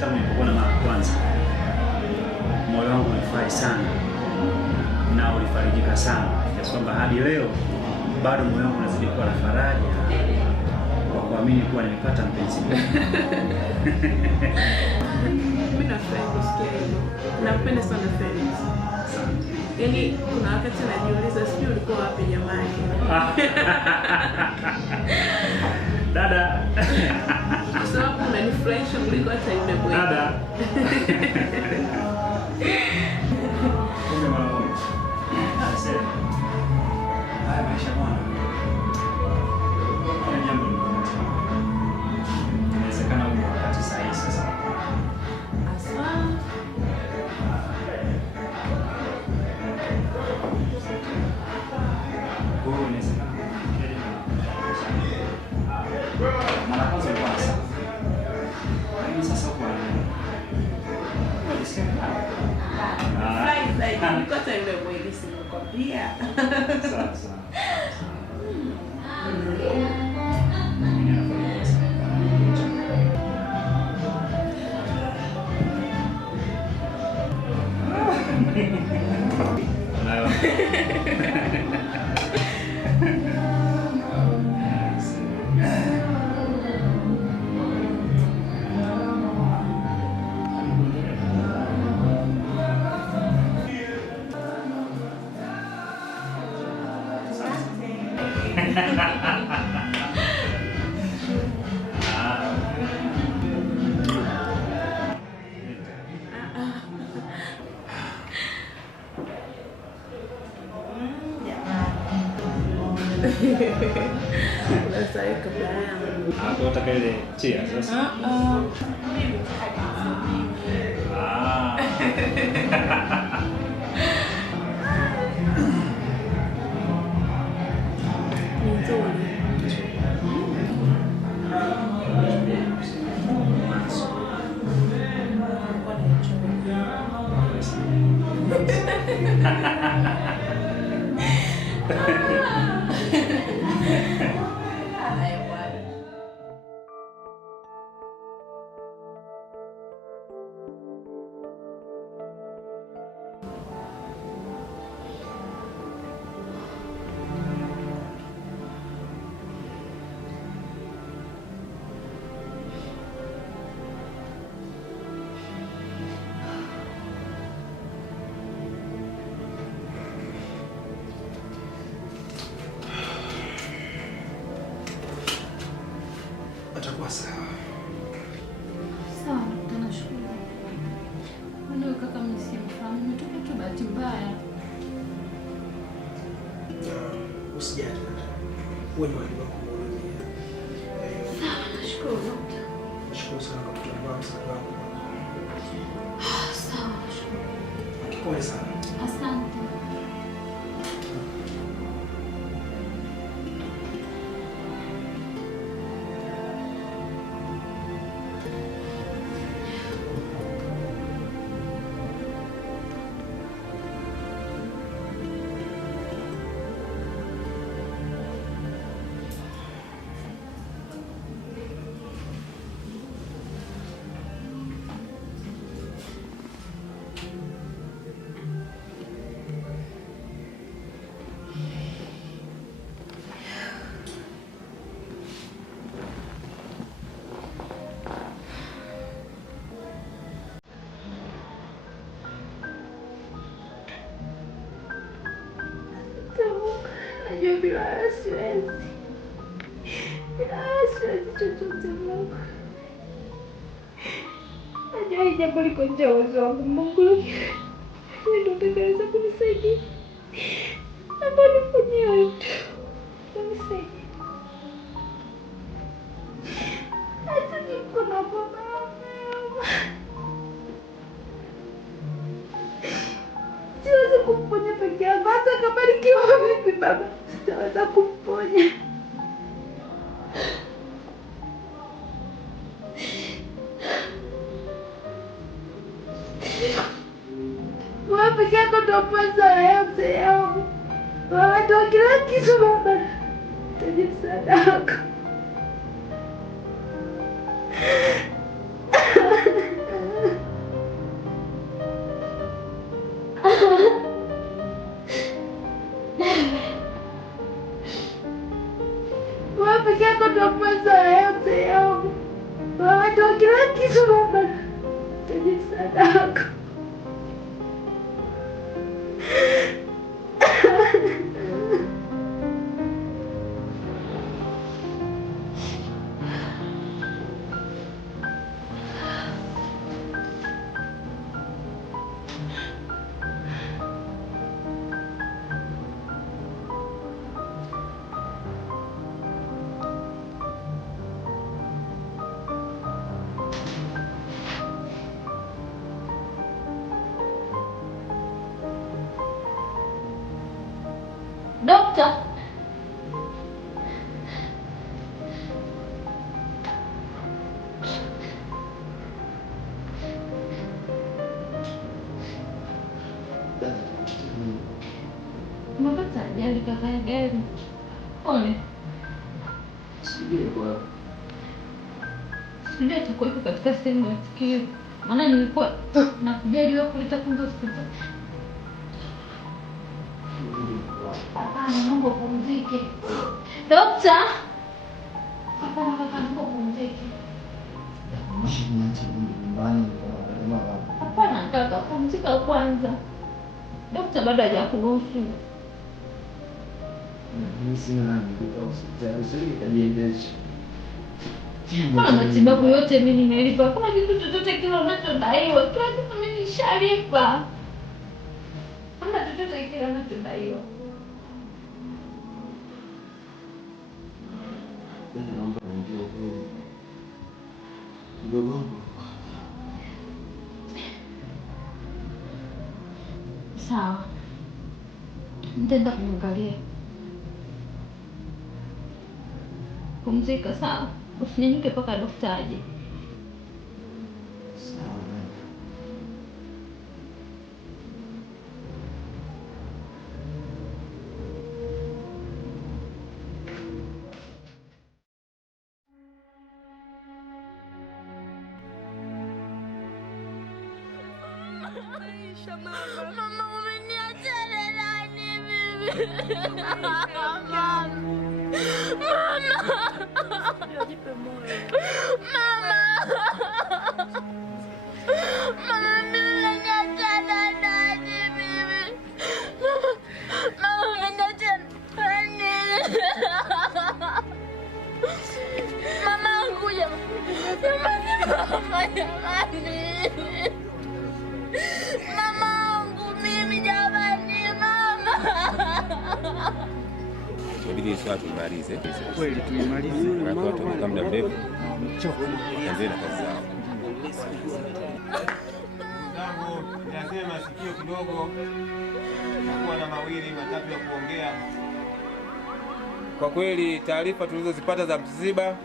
tangu nilipokuona mara ya kwanza, moyo wangu ulifurahi sana na ulifarijika sana kiasi kwamba hadi leo bado moyo wangu unazidi kuwa na faraja kwa kuamini kuwa nimepata mpenzi. Mimi nafurahi kusikia hivyo. Napenda sana Felix. Yaani kuna wakati najiuliza sijui ulikuwa wapi jamani. Dada. Kwa sababu unanifurahisha kuliko hata yule boy. Dada. Haya maisha bwana. Kuna jambo inawezekana huko wakati sahihi sasa. Aswa. Kwa inawezekana. Mara kwanza ilikuwa sawa. Lakini sasa kwa Nikota yule mwili simukwambia. sawa sawa. Sasa kabla yangu. Hapo utaka ile chia sasa. Atakuwa sawa. Sawa, tunashukuru. Wewe kaka msimfahamu, umetoka tu bahati mbaya. Usijali. Wewe ni wajibu wako kuhudumia. Sawa, nashukuru. Nashukuru sana kwa kutoa msaada wako. Sawa, nashukuru. Pole sana. Asante. Najua bila wewe siwezi. Bila wewe siwezi chochote Mungu. Najua hii jambo liko nje ya uwezo wangu Mungu. Wewe ndio utakayeweza kunisaidia. Naomba nifanyie hayo tu. Unisaidie. Hata niko na baba. Siwezi kumponya peke yangu, hata kama nikiwa vipi baba, sitaweza kumponya. Wewe peke yako ndio pesa yote yangu. Wewe ndio kila kitu baba. Nitaje msaada wako. wewe peke yako ndio mwanzo yote yangu. Wewe ndio kila kitu baba. Tujie sadaka. Dokta. Umepata ajali kaka ya gari. Pole. Sijui kwa. Ndio atakuwepo katika sehemu ya tukio. Maana nilikuwa nakujali wewe kuleta kumbe hospitali. Hapana, naomba upumzike. Dokta! Hapana, kaka, naomba upumzike. Hapana kaka, pumzika kwanza. Dokta bado hajakuruhusu. Kuna matibabu yote mimi nimelipa. Kuna kitu chochote kile unachodaiwa. Kila kitu mimi nishalipa. Kuna chochote kile unachodaiwa. Sawa. Nitaenda kumwangalia. Pumzika sawa. Usinyanyuke mpaka daktari aje. Mama, umeniacha na nani mimi? Mama. Jipe moyo. Mama. Mama, mimi umeniacha na nani mimi? Mama, umeniacha na nani? Mama, kuja. Mama, jamani. Inabidi sasa tumalize. Kweli tumemaliza. Watu wamekaa muda mrefu. Kazi na kazi zao. Zangu lazima sikio kidogo nakuwa na mawili matatu ya kuongea. Kwa kweli taarifa tulizozipata za msiba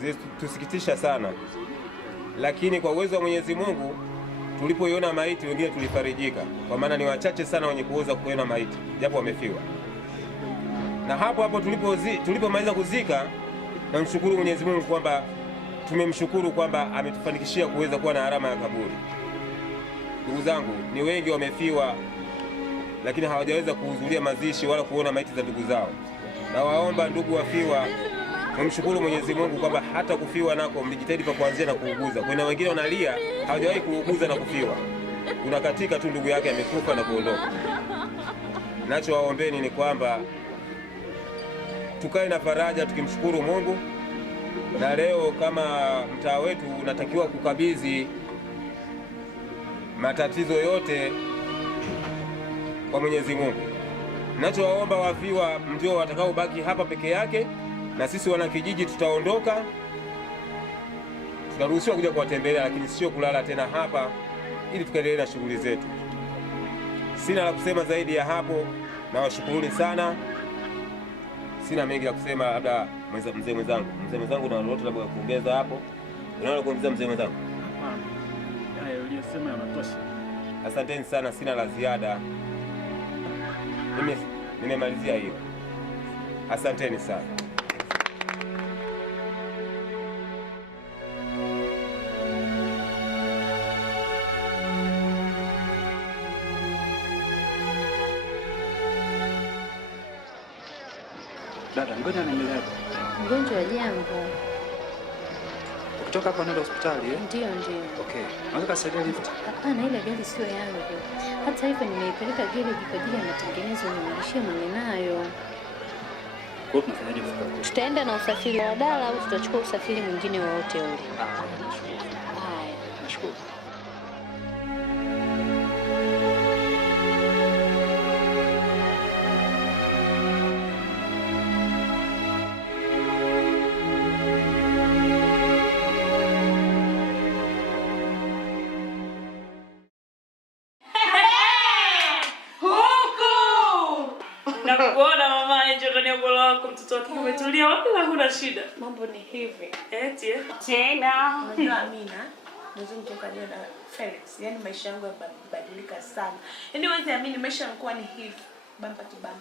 zilitusikitisha sana, lakini kwa uwezo wa Mwenyezi Mungu tulipoiona maiti wengine tulifarijika, kwa maana ni wachache sana wenye kuweza kuona maiti japo wamefiwa. Na hapo tulipomaliza kuzika, na mshukuru Mwenyezi Mungu kwamba tumemshukuru kwamba ametufanikishia kuweza kuwa na alama ya kaburi. Ndugu zangu, ni wengi wamefiwa lakini hawajaweza kuhudhuria mazishi wala kuona maiti za ndugu zao. Na waomba ndugu wafiwa mshukuru Mwenyezi Mungu kwamba hata kufiwa nako mlijitahidi pa kuanzia na kuuguza. Kuna wengine wanalia hawajawahi kuuguza na kufiwa. Unakatika tu ndugu yake amekufa na kuondoka. Nacho waombeni ni kwamba tukae na faraja tukimshukuru Mungu, na leo kama mtaa wetu unatakiwa kukabidhi matatizo yote kwa Mwenyezi Mungu. Ninachowaomba wafiwa ndio watakaobaki hapa peke yake, na sisi wana kijiji tutaondoka, tutaruhusiwa kuja kuwatembelea, lakini sio kulala tena hapa, ili tukaendelee na shughuli zetu. Sina la kusema zaidi ya hapo, na washukuruni sana. Sina mengi ya kusema, labda mzee mwenzangu na lolote labda kuongeza hapo. Unaona kuongeza mzee mwenzangu? Hapana. Haya uliyosema yanatosha. Asanteni sana, sina la ziada. Mimi nimemalizia hiyo. Asanteni sana. Dada, Mgonjwa anaendelea. Mgonjwa jambo. Kutoka hapa naenda hospitali eh? Ndio. Okay. Unaweza kusaidia lift? Hapana, ile gari sio yangu. Hata hivyo nimeipeleka gereji kwa ajili ya matengenezo, nimelishia mwenye nayo. Kwa tunafanyaje kufika? Tutaenda na usafiri wa dala au tutachukua usafiri mwingine wowote ule? Nashukuru. Haya. Nashukuru. Nakuona mama Angel ndani ya bolo wako, mtoto wake umetulia wala huna shida. Mambo ni hivi. Eti Tena. Unajua Amina, mwanzo kutoka leo na Felix. Yaani maisha yangu yamebadilika sana. Yaani wewe amini maisha yanakuwa ni hivi. Bamba tu bamba.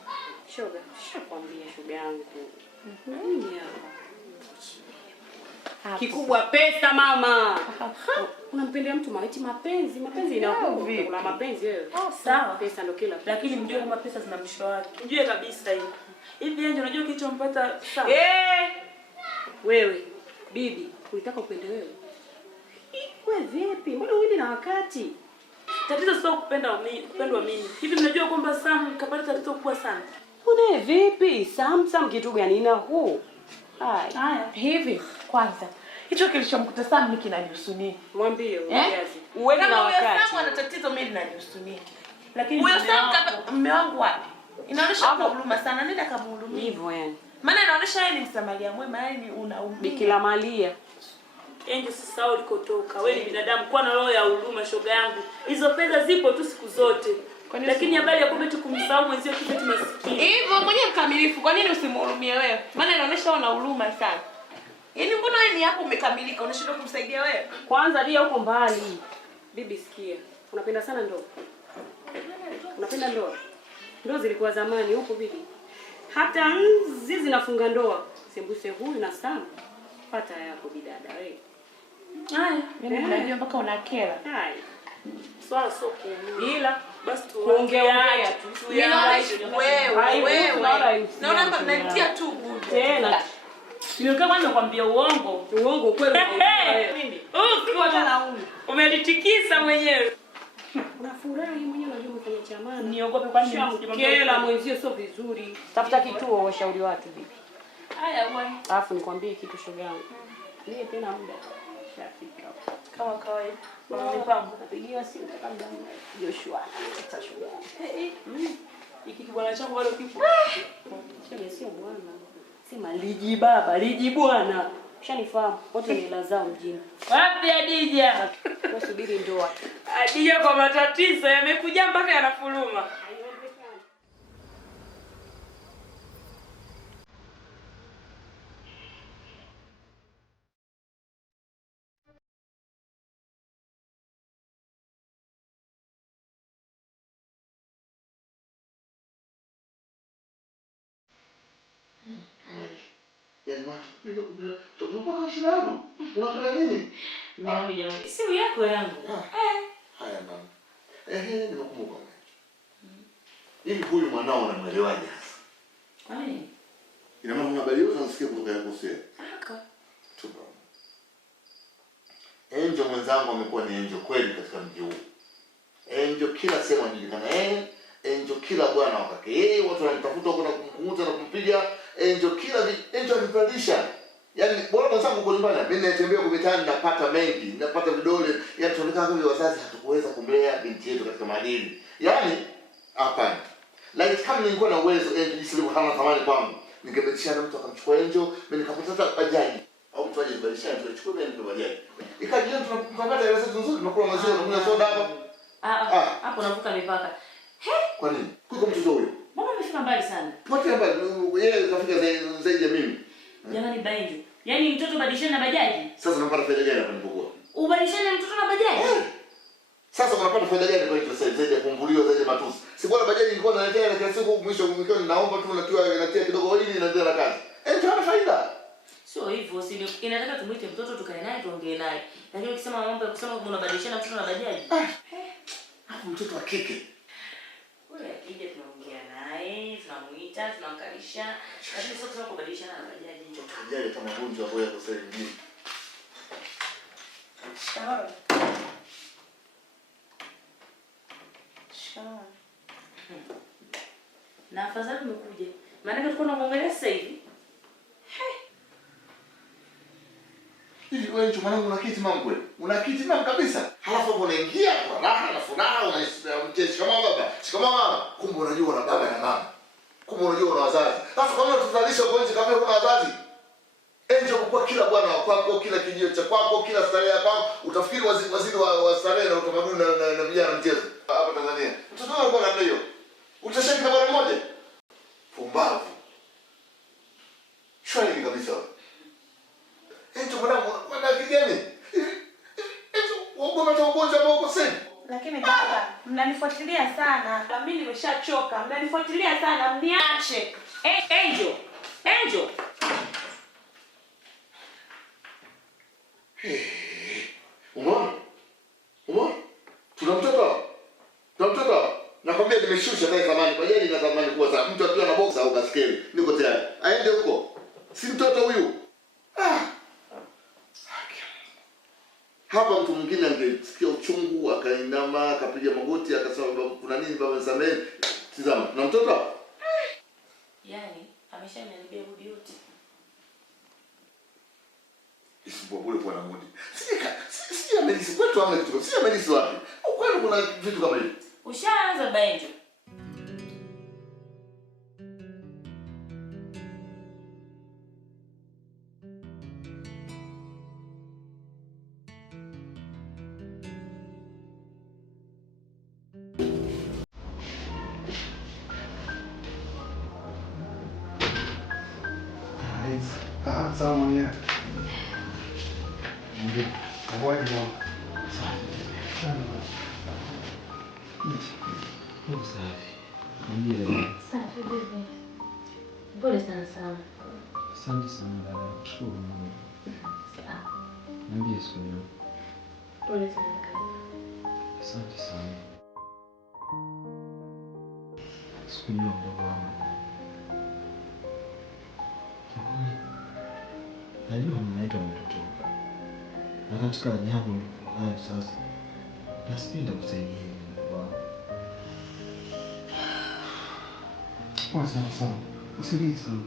Shoga, shakwambia shoga yangu. Kikubwa pesa mama. Unampendea mtu maiti mapenzi inakuwa kuna mapenzi wewe. sawa. Pesa ndio kila kitu. Lakini mjue kama pesa zina mwisho wake. Mjue kabisa hivi. Hivi Angel unajua kilichompata sawa? Wewe bibi, ulitaka upende wewe? Wewe vipi? Mbona uende na wakati? Tatizo sio kupendwa mimi. Hivi mnajua kwamba Sam kapata tatizo kubwa sana? Mbona vipi? Sam kitu gani na huu? Haya, hivi kwanza. Hicho kilichomkuta Sam ni kinanihusu nini? Mwambie ujazi. Uende na kama wakati. Sam ana tatizo mimi linanihusu nini? Lakini huyo Sam mume wangu wapi? Inaonyesha kwa huruma sana, nenda kamhurumie. Hivyo yani. Maana inaonyesha yeye ni msamaria mwema, yeye ni unaumia. Bikira Maria. Angel sasa ulikotoka. Wewe ni binadamu, kwa na roho ya huruma shoga yangu. Hizo pesa zipo tu siku zote. Lakini habari ya kumbe tu kumsahau mwenzio kibeti masikini. Hivyo mwenyewe mkamilifu, kwa nini usimhurumie wewe? Maana inaonyesha una huruma sana. Yaani mbona wewe ni hapo umekamilika, unashindwa kumsaidia wewe? Kwanza dia huko mbali. Bibi sikia. Unapenda sana ndoa? Unapenda ndoa? Ndoa zilikuwa zamani huko bibi. Hata nzi zinafunga ndoa. Sembuse huyu na Sam. Pata yako bidada wewe. Haya, Mimi najua mpaka unakera. Hai. swala sio kuumia. Ila Basi tuongea tu. Wewe. Naona hapa mnaitia tu gudu. Tena. Nimekaa kwanza nakwambia uongo. Uongo kweli wewe. Mimi. Umelitikisa mwenyewe. Unafurahi mwenyewe unajua umefanya chamani. Niogope kwani kela mwenzio sio vizuri. Tafuta kituo washauri watu bibi. Haya bwana. Alafu nikwambie kitu shoga yangu. Mimi tena muda. Shafika. Kama kawaida. Kwa mipango. Napigiwa simu kabla Joshua. Tutashuhudia. Hiki kibwana changu bado kipo. Shega sio bwana. Sema liji baba, liji bwana. Ushanifahamu. Wote ni hela zao mjini. Wapi Adija? Wasubiri ndoa. Adija kwa matatizo yamekuja mpaka yanafuruma. Simu yako yangu. Haya mama. Nimekumbuka. Hivi huyu mwanao unamwelewaje sasa? Kwa nini? Ina maana unabaliwa unasikia kutoka yako sio? Haka. Tupa. Angel mwenzangu amekuwa ni Angel kweli katika mji huu. Angel kila sehemu anajulikana Angel kila bwana wakake. Watu wanatafuta huko na kumkuta na kumpiga. Angel anipalisha. Yaani bora mwenzangu kwa nyumbani, mimi natembea kwa mitaani napata mengi, napata vidole, yaani tunaonekana kama wazazi hatukuweza kumlea binti yetu katika maadili. Yaani hapana. Like kama nilikuwa na uwezo Angel jinsi ilivyo hana thamani kwangu, ningebadilishana mtu akamchukua Angel, mimi nikapata hata bajaji. Au mtu aje kubadilishana tunachukua mimi nipe bajaji. Ikajiona tunapata hela zetu nzuri, tunakula maziwa, tunakula soda hapa. Hapo unavuka mipaka. Kwa nini? Kuko mtoto huyo. Mbona umefika mbali sana? Pote mbali, yeye kafika zaidi ya mimi. Jamani Bainju. Yaani mtoto badilishane na bajaji? Sasa unapata faida gani hapa nilipokuwa? Ubadilishane na mtoto na bajaji? Sasa unapata faida gani kwa hiyo zaidi ya kumbuliwa zaidi ya matusi? Si bora bajaji ilikuwa inaletea na kila siku mwisho mkiwa naomba tu natiwa inatia kidogo ili inaendelea na kazi. Hana faida. Sio hivyo, si inataka tumuite mtoto tukae naye tuongee naye. Lakini ukisema mambo ya kusema unabadilishana mtoto na bajaji. Hapo mtoto wa kike. Wewe akija tunaongea naye. nyumbani, tunamuita, tunamkalisha, lakini sio kusema kubadilishana na bajaji. Bajaji kama gonjwa boya kwa sasa hivi. Shikamoo. Shikamoo. Na afadhali umekuja. Maana tulikuwa tunamwangalia sasa hivi. Hivi wewe mtu mwanangu una kiti mama kweli? Una kiti mama kabisa. Halafu hapo unaingia kwa raha na furaha unaishi kama baba. Shikamoo mama. Kumbe unajua na baba na mama. Kumbe unajua na wazazi. Sasa kwa nini tutazalisha kwa nje kama kuna wazazi? Angel kwa kila bwana wa kwako, kila kijio cha kwako, kila starehe ya kwako, utafikiri waziri wa starehe na utamaduni na vijana mchezo hapa Tanzania. Mtoto wako namna hiyo. Utashaki na bwana mmoja? Pumbavu. Shwari kabisa. Angel mwanangu, wana kigeni. Angel, wako ugonjwa ambao uko sasa. Lakini baba, mnanifuatilia sana. Mimi nimeshachoka. Mnanifuatilia sana, mniache. Angel. Umeona? Tunamtoka. Nakwambia nimeshusha naye thamani. Bajaji ina thamani kubwa sana. Mtu akiwa na box au baskeli, niko tayari. Aende huko. Si mtoto huyu. Hapa mtu mwingine angesikia uchungu, akainama, akapiga magoti, akasema baba kuna nini baba nisamehe. Tazama, tunamtoka. Yaani, ameshanibebea budi yote. Isipo bure kwa namudi. Sija Melisi kwetu amna kitu. Sija Melisi wapi? Au kwani kuna vitu kama hivi? Ushaanza Benjo. Sawa mwenyewe. Ndio. Ngoja mama. Safi. Ndiyo. Safi bibi. Pole sana. Asante sana dada. Shukuru Mungu. Niambie siku hiyo. Pole sana kaka. Asante sana. Siku hiyo mdogo wangu. Najua mnaitwa mmetotoka. Na katika jambo haya sasa. Nasipenda kusaidia mdogo wangu. Poa sana. Usilie sana.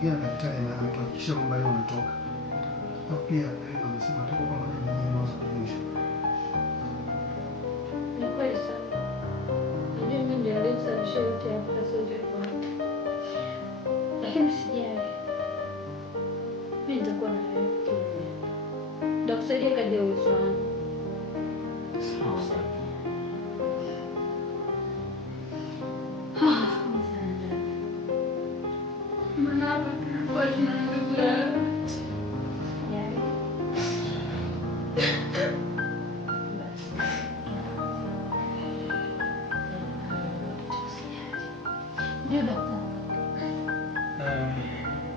Pia daktari na anahakikisha kwamba leo unatoka. Na pia anasema tuko pamoja na nyinyi mwanzo mwisho. Ni kweli sana. Najua mimi ndio nilisababisha yote hapa sasa ndio kwa. Lakini sijali. Mimi nitakuwa na wewe. Nitakusaidia kadri ya uwezo wangu. Sawa. Manapa, kwa tunanunua. Ndio daktari.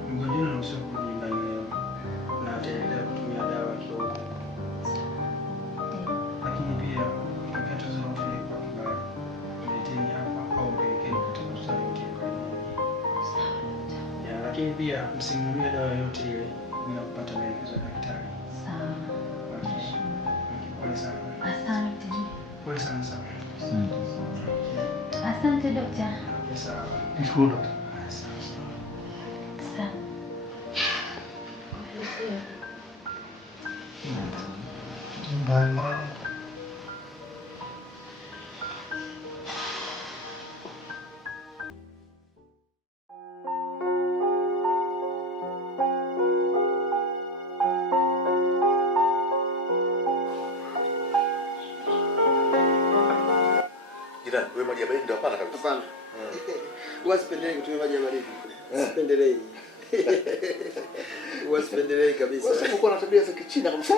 Mgonjwa anaruhusiwa kurudi nyumbani leo na ataendelea kutumia dawa kidogo. Lakini pia ukitaka zote kwa kibali, mleteni hapa au mpelekeni katika hospitali yote ya. Lakini pia msimnunulie dawa yote ile bila kupata maelekezo ya daktari. Sawa. Pole sana. Asante. Pole sana. Asante daktari. Sawa. Nishukuru daktari. Sawa. Bye. Jirani, wewe maji ya baridi ndio hapana kabisa. Hapana. Wasipendelee kutumia maji ya baridi. Sipendelei. Wasipendelee kabisa. Wewe uko na tabia za Kichina kabisa?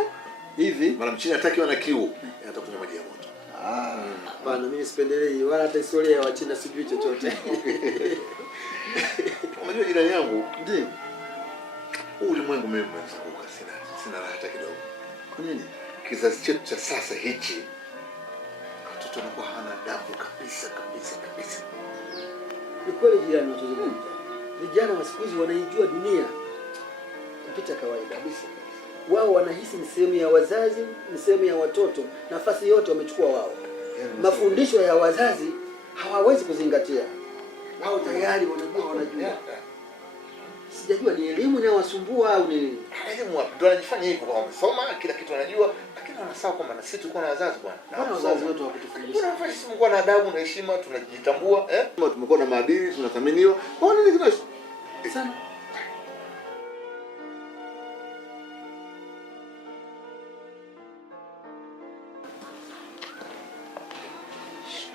Hivi? Maana Mchina hataki wana kiu. Anataka kunywa maji ya moto. Hapana, mimi sipendelei wala hata historia ya Wachina sijui chochote. Unajua jirani yangu, Ndiyo. Ulimwengu mimi umezunguka sina raha hata kidogo. Kwa nini? Kizazi chetu cha sasa hichi watoto wanakuwa hawana adabu kabisa. Ni kweli jirani unachozungumza. Vijana wa siku hizi wanaijua dunia kupita kawaida kabisa. Wao wanahisi ni sehemu ya wazazi, ni sehemu ya watoto, nafasi yote wamechukua wao. Mafundisho ya wazazi hawawezi kuzingatia. Wao tayari wanajua. Sijajua ni elimu inayowasumbua au ni nini. Elimu wapi? Ndio wanajifanya hivyo kwa wamesoma, kila kitu wanajua, lakini wanasahau kwamba na sisi tulikuwa na wazazi bwana. Bwana wazazi wetu hawakutufundisha. Kuna nafasi sisi mko na adabu na heshima, tunajitambua, tumekuwa na maadili, tunathaminiwa. Kwa nini kina sana?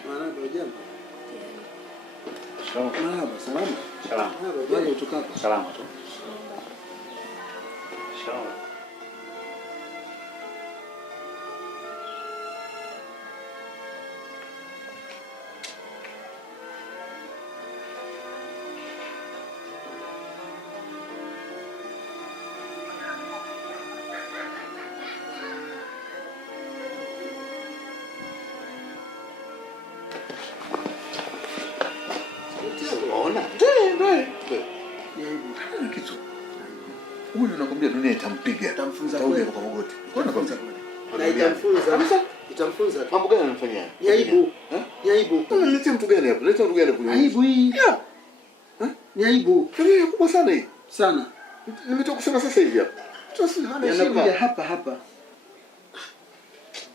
Marahaba, jambo. Marahaba, salama. Salama. Bwana utoka hapa? Salama tu. Salama. Ndio kitu. Huyu nakwambia dunia itampiga. Itamfunza kweli kwa magoti. Kwani nakwambia. Na itamfunza. Itamfunza. Mambo gani anafanyia? Ni aibu. Ni aibu. Leta mtu gani hapa? Leta mtu gani hapa? Aibu hii. Ni aibu. Kelele kubwa sana hii. Sana. Nimetoka kusema sasa hivi hapa. Yanakuja hapa.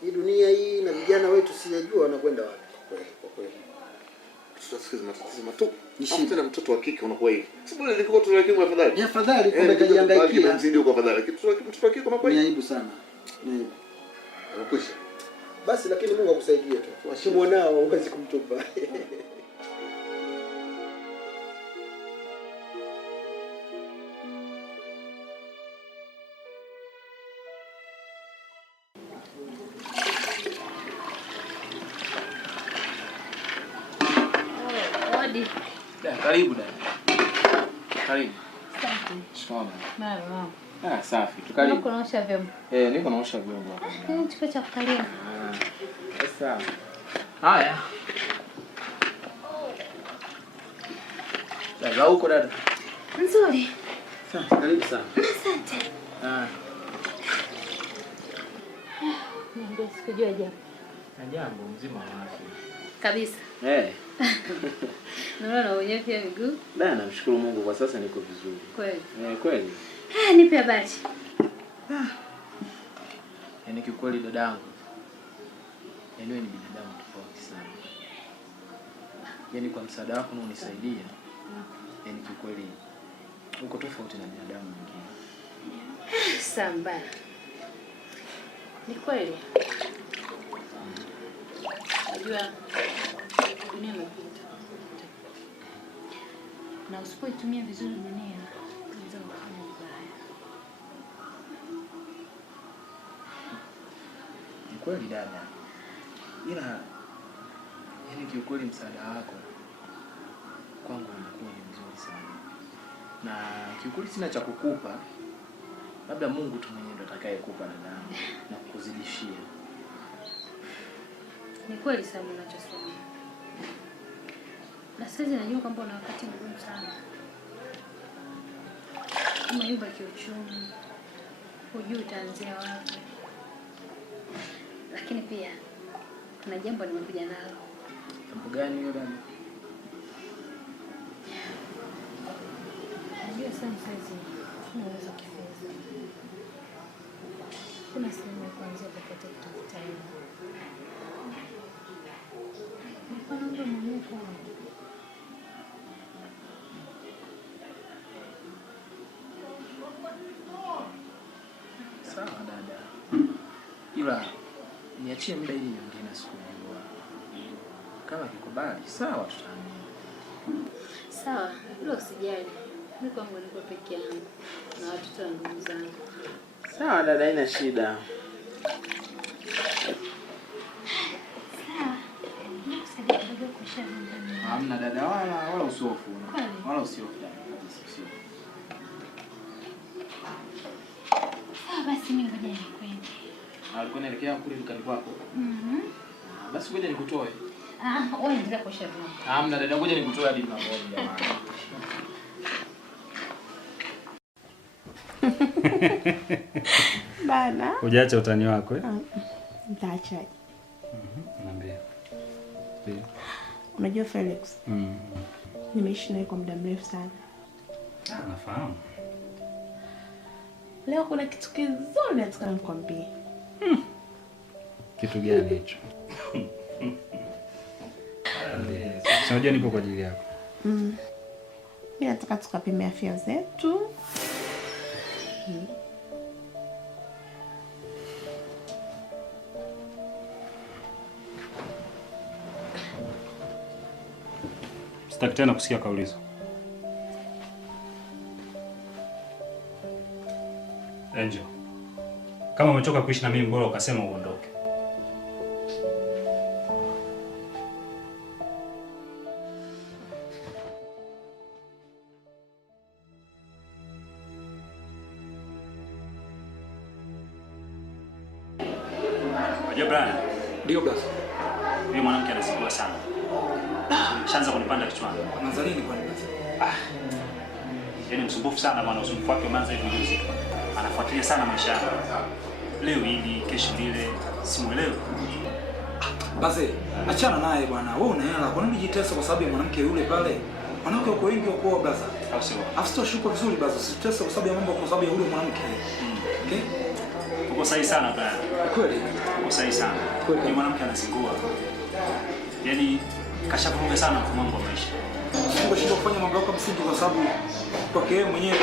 Hii dunia hii na vijana wetu sijajua wanakwenda wapi. Kwa kweli. Tutasikiza matatizo matupu. Hata na mtoto wa kike unakuwa hivi. Sababu nilikuwa tunakimu afadhali. Ni afadhali kumbe kajihangaikia. Mzidi uko afadhali. Lakini mtoto wa kike unakuwa hivi. Ni aibu sana. Ni aibu. Unakwisha. Basi lakini Mungu akusaidie tu. Washimo nao huwezi kumtupa. Karibu dada. Karibu. Asante. Shikamoo. Mama. Safi. Tukaribu. Niko naosha vyombo. Niko naosha vyombo hapa. Chukua cha kukalia. Sawa. Haya. Dada huko dada. Nzuri. Sawa, karibu sana. Asante. Ndio sikujua jambo. Jambo mzima wa afya. Kabisa. Naona wenyewe pia miguu. Namshukuru Mungu kwa sasa niko vizuri. Kweli. Kweli. Nipe habari. Yaani kiukweli dadangu. Yaani wewe ni binadamu tofauti sana. Yaani kwa msaada wako unaonisaidia. Yaani kiukweli uko tofauti na binadamu mwingine. Samba. Ni kweli. Unajua dunia imepita. Na usipoitumia vizuri dunia, unaweza kufanya vibaya. Ni kweli dada. Ila yaani kiukweli msaada wako kwangu umekuwa ni mzuri sana. Na kiukweli sina cha kukupa. Labda Mungu tu mwenyewe ndo atakayekupa dadangu na kukuzidishia. Ni kweli sana unachosema. Na sasa najua kwamba una wakati mgumu sana. Umeyumba kiuchumi. Hujui utaanzia wapi. Lakini pia kuna jambo nimekuja nalo. Jambo gani hiyo dada? Najua sana sasa unaweza kufanya. Kuna sehemu ya kuanzia popote kutafuta hela. Naomba mwenyewe kwangu. Sawa dada. Ila niachie muda ili nyingine sikujua. Kama kikubali, sawa tutaamini. Sawa, hilo usijali. Mimi kwangu niko peke yangu na watoto wa ndugu zangu. Sawa dada, haina shida. Hamna dada, wala usiofu. Wala usiofu dada. Basi mimi ngoja nikwende. Alikuwa anaelekea kule dukani kwako? Basi ngoja nikutoe. Wewe endelea kuosha vyombo. Hamna dada, ngoja nikutoe hadi mlangoni jamani. Bana. Hujaacha utani wako eh? Nitaachaje? Niambie. Ndio. Unajua Felix? Nimeishi naye kwa muda mrefu sana. Nafahamu. Leo kuna kitu kizuri nataka nikwambie. Kitu gani hicho? Unajua nipo kwa ajili yako. Mimi nataka tukapime afya zetu. Sitaki tena kusikia kauli hizo. Angel, kama umechoka kuishi na mimi bora ukasema uondoke. Unajua Brian? Ndio boss. Yule mwanamke anasikua sana. Shanza kunipanda kichwani. Nazalini kwa nini? Yaani msumbufu sana bwana, usumbufu wake umeanza hivi juzi. Anafuatilia sana maisha yangu. Leo hili, kesho lile, simuelewi. Basi, achana naye bwana. Wewe una hela, kwa nini jitesa kwa sababu ya mwanamke yule pale? Wanawake wako wengi wa kuoa blaza. Au sio? Afsto shuko vizuri basi, usitesa kwa sababu ya mambo, kwa sababu ya yule mwanamke. Okay? Uko sahihi sana Brian. Kweli? Uko sahihi sana. Yule mwanamke anasingua. Yaani kashavuruga sana mfumo wangu wa maisha. Shinda kufanya mambo yako msingi kwa sababu kwake yeye mwenyewe.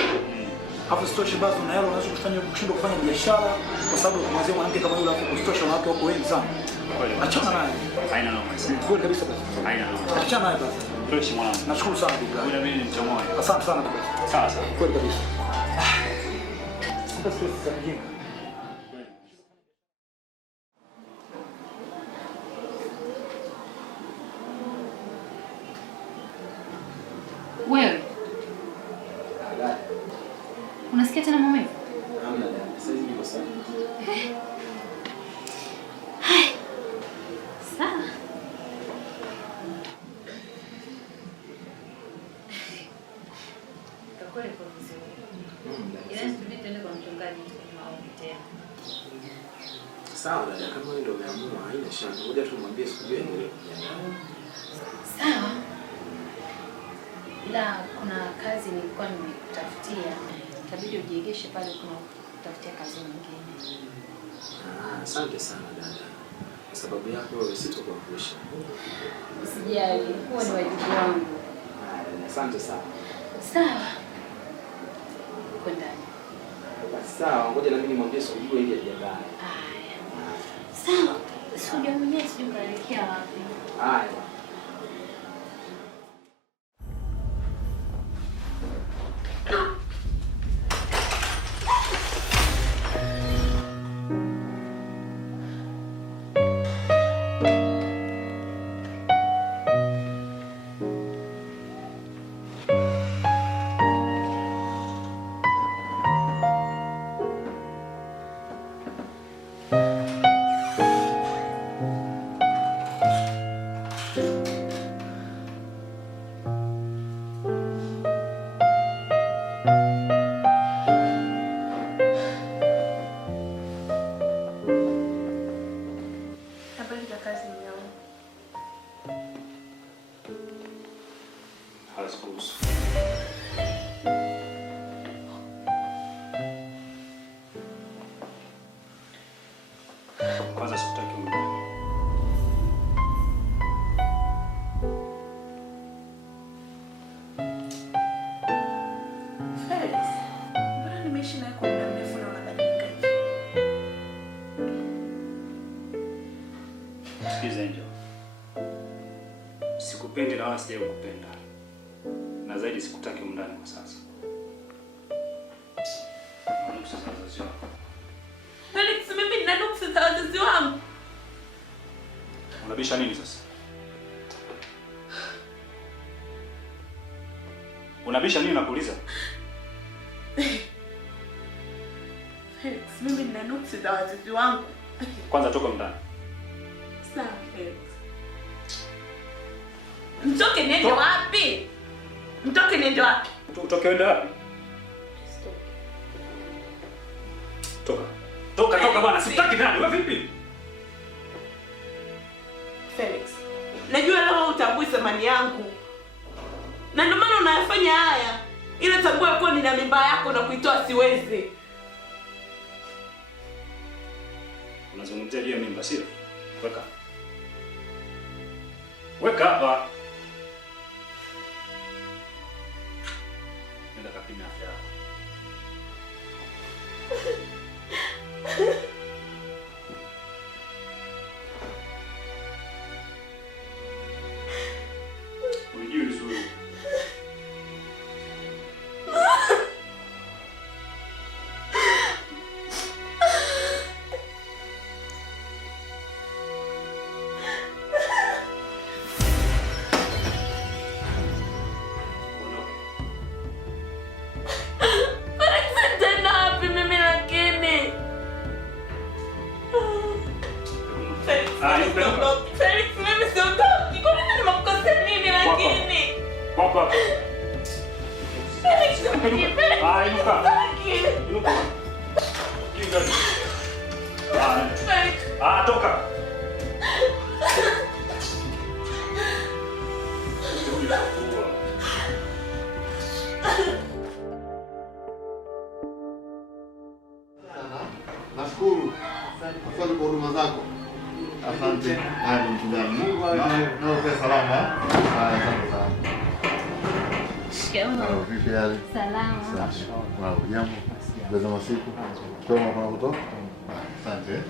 Hapo sitoshe basi na yale unaweza kushinda kufanya biashara kwa sababu kumwazia mwanamke kama yule, hapo kusitosha wanawake wako wengi sana. Achana naye. Haina noma. Kweli kabisa basi. Haina noma. Achana naye basi. Fresh mwanangu. Nashukuru sana bwana. Wewe na mimi ni mtu mmoja. Asante sana baba. Sawa sawa. Kweli kabisa. Sasa sasa kijinga. Wewe. Unasikia tena maumivu? Hamna dada, sasa hivi niko sawa. Sawa. Kakole kwa vizuri. Yaani tubidi tuende kwa mchungaji maombi tena. Sawa dada, kama wewe ndio umeamua haina shida. Ngoja tumwambie siku hiyo endelee kujiandaa. Sawa. Ila kuna kazi nilikuwa nimekutafutia. Itabidi ujiegeshe pale kuna kutafutia kazi nyingine. Asante sana dada. Kwa sababu yako wewe sitokuangusha. Usijali, huo ni wajibu wangu. Asante sana. Sawa. Kwenda. Sawa, ngoja na mimi nimwambie siku hiyo ili ajiandae. Sawa. Sijui mwenyewe sijui kaelekea wapi. Haya. Kwanza sikutaki muda. Felix, mbona nimeishi naye kwa muda mrefu na unabadilika hivi? Sikiza Angel. Sikupendi na wala sijai kukupenda. Na zaidi sikutaki umndani kwa sasa. Nuksi za wazazi wako. Felix, mimi nina nuksi za wazazi wangu. Unabisha nini sasa? Unabisha nini nakuuliza? Felix, mimi nina nuksi za wazazi wangu. Kwanza toka ndani. Sawa, Felix. Mtoke niende wapi? Mtoke niende wapi? Utoke enda wapi? Toka bwana, sitaki ndani. Wewe vipi? Felix, najua leo utambui thamani yangu. Na ndio maana unayafanya haya. Ile tambua kuwa nina mimba yako na kuitoa siwezi. Unazungumzia hiyo mimba sio? Weka hapa. Nenda kapima afya yako. Unijui vizuri. Felix, mimi siondoki. Kwa nini nimekukosea nini lakini? Papa. Felix, inuka. Kinga. Felix. Toka. Nashukuru. Asante kwa huduma zako. Asante. Hadi mchungaji. Mungu awe salama. Asante sana. Shikamoo. Vipi hali? Salama. Wow, jambo. Leza masiku. Toma kwa kutoka. Asante.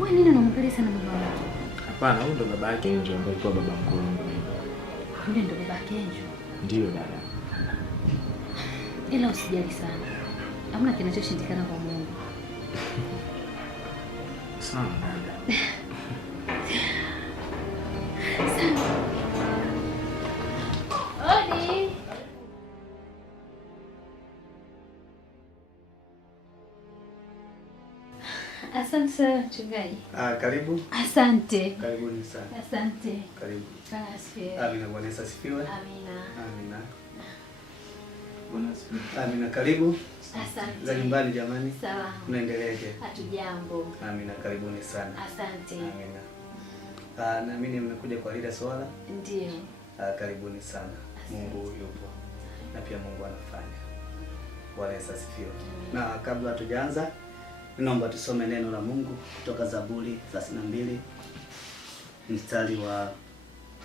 Wewe nini unampelea sana baba wako? Hapana, huyu ndo baba yake Angel ambaye alikuwa baba mkuu. Yule ndo baba yake Angel. Ndio dada. Ila usijali sana. Hamna kinachoshindikana kwa Mungu. Sana dada. Odi. Asante sana mchungaji. Karibu. Asante. Karibuni sana. Asante. Karibu. Asifiwe. Amina, Bwana Yesu asifiwe. Amina. Amina. Bwana asifiwe. Amina, karibu. Asante. Za nyumbani jamani. Salama. Unaendeleaje? Hatujambo. Amina, karibuni sana. Asante. Amina. Na mimi nimekuja kwa lile swala. Ndio. Karibuni sana. Mungu yupo. Na pia Mungu anafanya. Bwana Yesu asifiwe. Na kabla hatujaanza, naomba tusome neno la Mungu kutoka Zaburi 32 mstari wa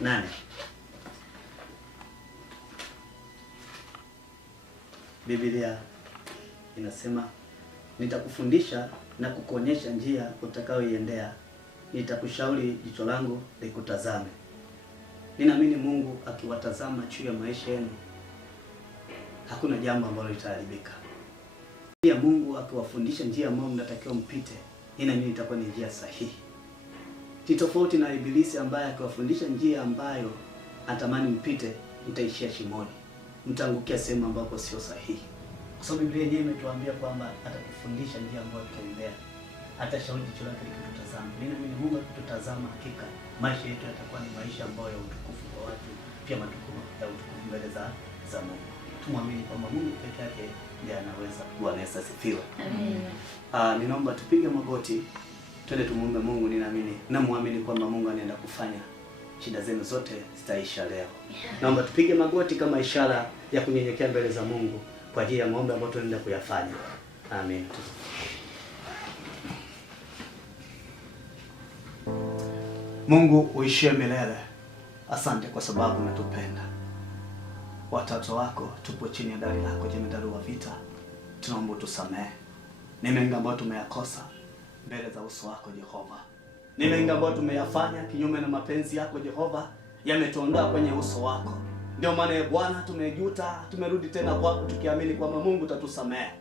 8. Biblia inasema, nitakufundisha na kukuonyesha njia utakayoiendea, nitakushauri jicho langu likutazame. Ninaamini Mungu akiwatazama juu ya maisha yenu, hakuna jambo ambalo litaharibika. Pia Mungu akiwafundisha njia ambayo mnatakiwa mpite, ninaamini itakuwa ni njia sahihi. Ni tofauti na Ibilisi ambaye akiwafundisha njia ambayo atamani mpite, mtaishia shimoni. Mtaangukia sehemu ambapo sio sahihi. Kwa sababu Biblia yenyewe imetuambia kwamba atatufundisha njia ambayo tutaendea. Atashauri jicho lake likitutazama. Ninaamini Mungu akitutazama, hakika maisha yetu yatakuwa ni maisha ambayo ya utukufu kwa watu, pia matukufu ya utukufu mbele za Mungu. Tumwamini kwamba Mungu peke yake ndiye anaweza. Bwana Yesu asifiwe. Amen. Ninaomba tupige magoti, twende tumuombe Mungu. Ninaamini na muamini kwamba Mungu anaenda kufanya shida zenu zote zitaisha leo. Naomba tupige magoti kama ishara ya kunyenyekea mbele za Mungu kwa ajili ya maombi ambayo tunaenda kuyafanya. Amen. Mungu uishie milele. Asante kwa sababu umetupenda. Watoto wako tupo chini ya dari lako, jemedari wa vita. Tunaomba tusamehe. Ni mengi ambayo tumeyakosa mbele za uso wako Jehova. Ni mengi ambayo tumeyafanya kinyume na mapenzi yako Jehova, yametuondoa kwenye uso wako. Ndio maana Bwana tumejuta, tumerudi tena kwako tukiamini kwamba Mungu utatusamehe.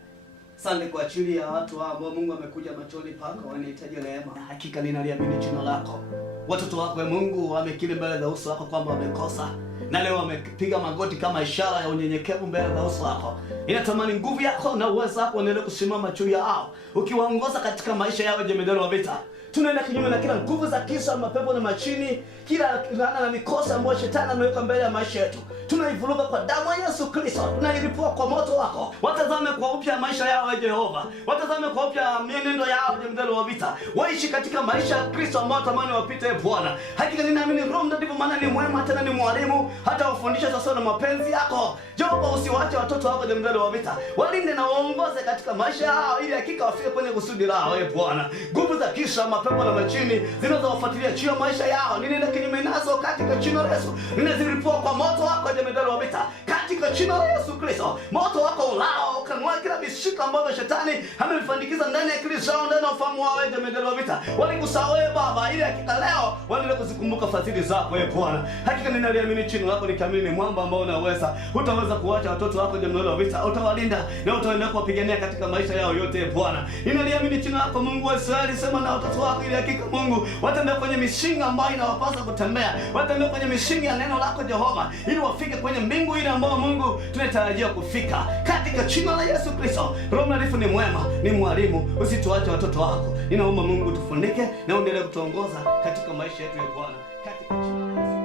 Asante kwa ajili ya watu ambao Mungu amekuja machoni pako wanahitaji rehema. Hakika ninaliamini jina lako. Watoto wako Mungu wamekiri mbele za uso wako kwamba wamekosa. na leo wamepiga magoti kama ishara ya unyenyekevu mbele za uso wako. Inatamani nguvu yako na uwezo wako uendelee kusimama juu yao, ukiwaongoza katika maisha yao, jemedari wa vita. Tunaenda kinyume na kila nguvu za kisa, mapepo na machini, kila laana na mikosa ambayo shetani ameweka mbele ya maisha yetu. Tunaivuruga kwa damu ya Yesu Kristo, tunailipua kwa moto wako. Watazame kwa upya maisha yao, Jehova. Watazame kwa upya mienendo yao, jemedari wa vita. Waishi katika maisha ya Kristo ambao tamani wapite, Bwana. Hakika ninaamini Roho Mtakatifu, maana ni mwema tena ni mwalimu, hata wafundisha sasa na mapenzi yako. Jehova, usiwache watoto wako, jemedari wa vita. Walinde na waongoze katika maisha yao, ili hakika wafike kwenye kusudi lao, Bwana. Nguvu za kisa, mapepo na machini zinazowafuatilia juu ya maisha yao, ninaenda kinyume nazo katika jina la Yesu. Ninazilipua kwa moto wako, jemedari wa vita, katika jina la Yesu Kristo. Moto wako ulao kanua kila visika ambavyo shetani amevifandikiza ndani ya Kristo, ndani ya ufahamu wao, jemedari wa vita. Walikusahau Baba, ili hakika leo waendelee kuzikumbuka fadhili zako, Bwana. Hakika ninaliamini jina lako, nikiamini ni mwamba ambao unaweza. Hutaweza kuacha watoto wako, jemedari wa vita. Utawalinda na utaendelea kuwapigania katika maisha yao yote, Bwana. Ninaliamini jina lako, Mungu wa Israeli. Sema na watoto wako, ili hakika Mungu watembea kwenye misingi ambayo inawapasa kutembea. Watembea kwenye misingi ya neno lako, Jehova, ili wafike kwenye mbingu ile ambayo Mungu tunatarajia kufika, katika jina la Yesu Kristo. Roho Mtakatifu ni mwema, ni mwalimu, usituache watoto wako. Ninaomba Mungu tufunike na uendelee kutuongoza katika maisha yetu, Bwana, katika jina la Yesu.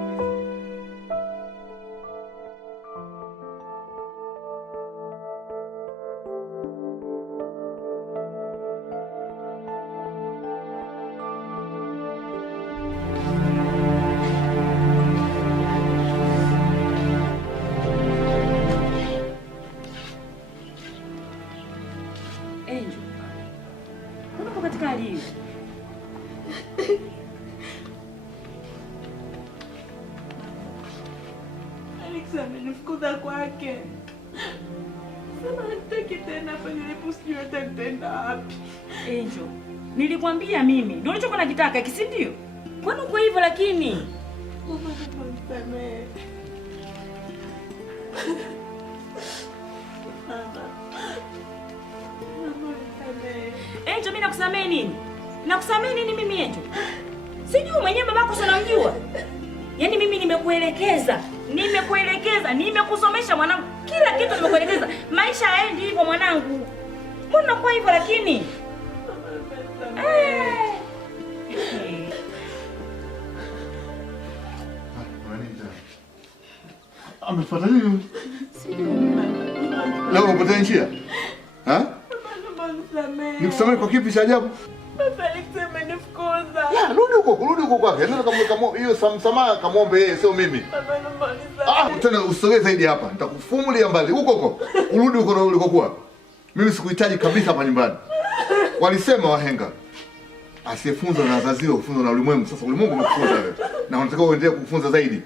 Amenifukuza kwake. Sasa hataki tena hapa nilipo, sijui hata nitaenda wapi. Angel, nilikwambia mimi ndio ulichokuwa unakitaka, si ndio? Kwani uko hivyo lakini? Mama, nisamehe. Mama, nisamehe. Angel, mimi nakusamehe nini? Nakusamehe nini mimi Angel? Sijui mwenyewe babako sana mjua. Yaani mimi nimekuelekeza, nimekusomesha mwanangu, kila kitu nimekuelekeza. Maisha haendi hivyo mwanangu. Mbona kwa hivyo lakini? Amefuata nini? Leo umepotea njia? Ha? Nikusamehe kwa kipi cha ajabu? Felix amenifukuza. Ya, rudi huko kwake. Nenda kama hiyo msamaha kamwombe yeye, sio mimi. Tena usogee zaidi hapa. Nitakufumulia mbali. Huko. Urudi huko ulikokuwa. Mimi sikuhitaji kabisa hapa nyumbani. Walisema wahenga, asiyefunzwa na wazazi hufunzwa na ulimwengu. Sasa ulimwengu umekufunza wewe, na unataka uendelee kufunza zaidi.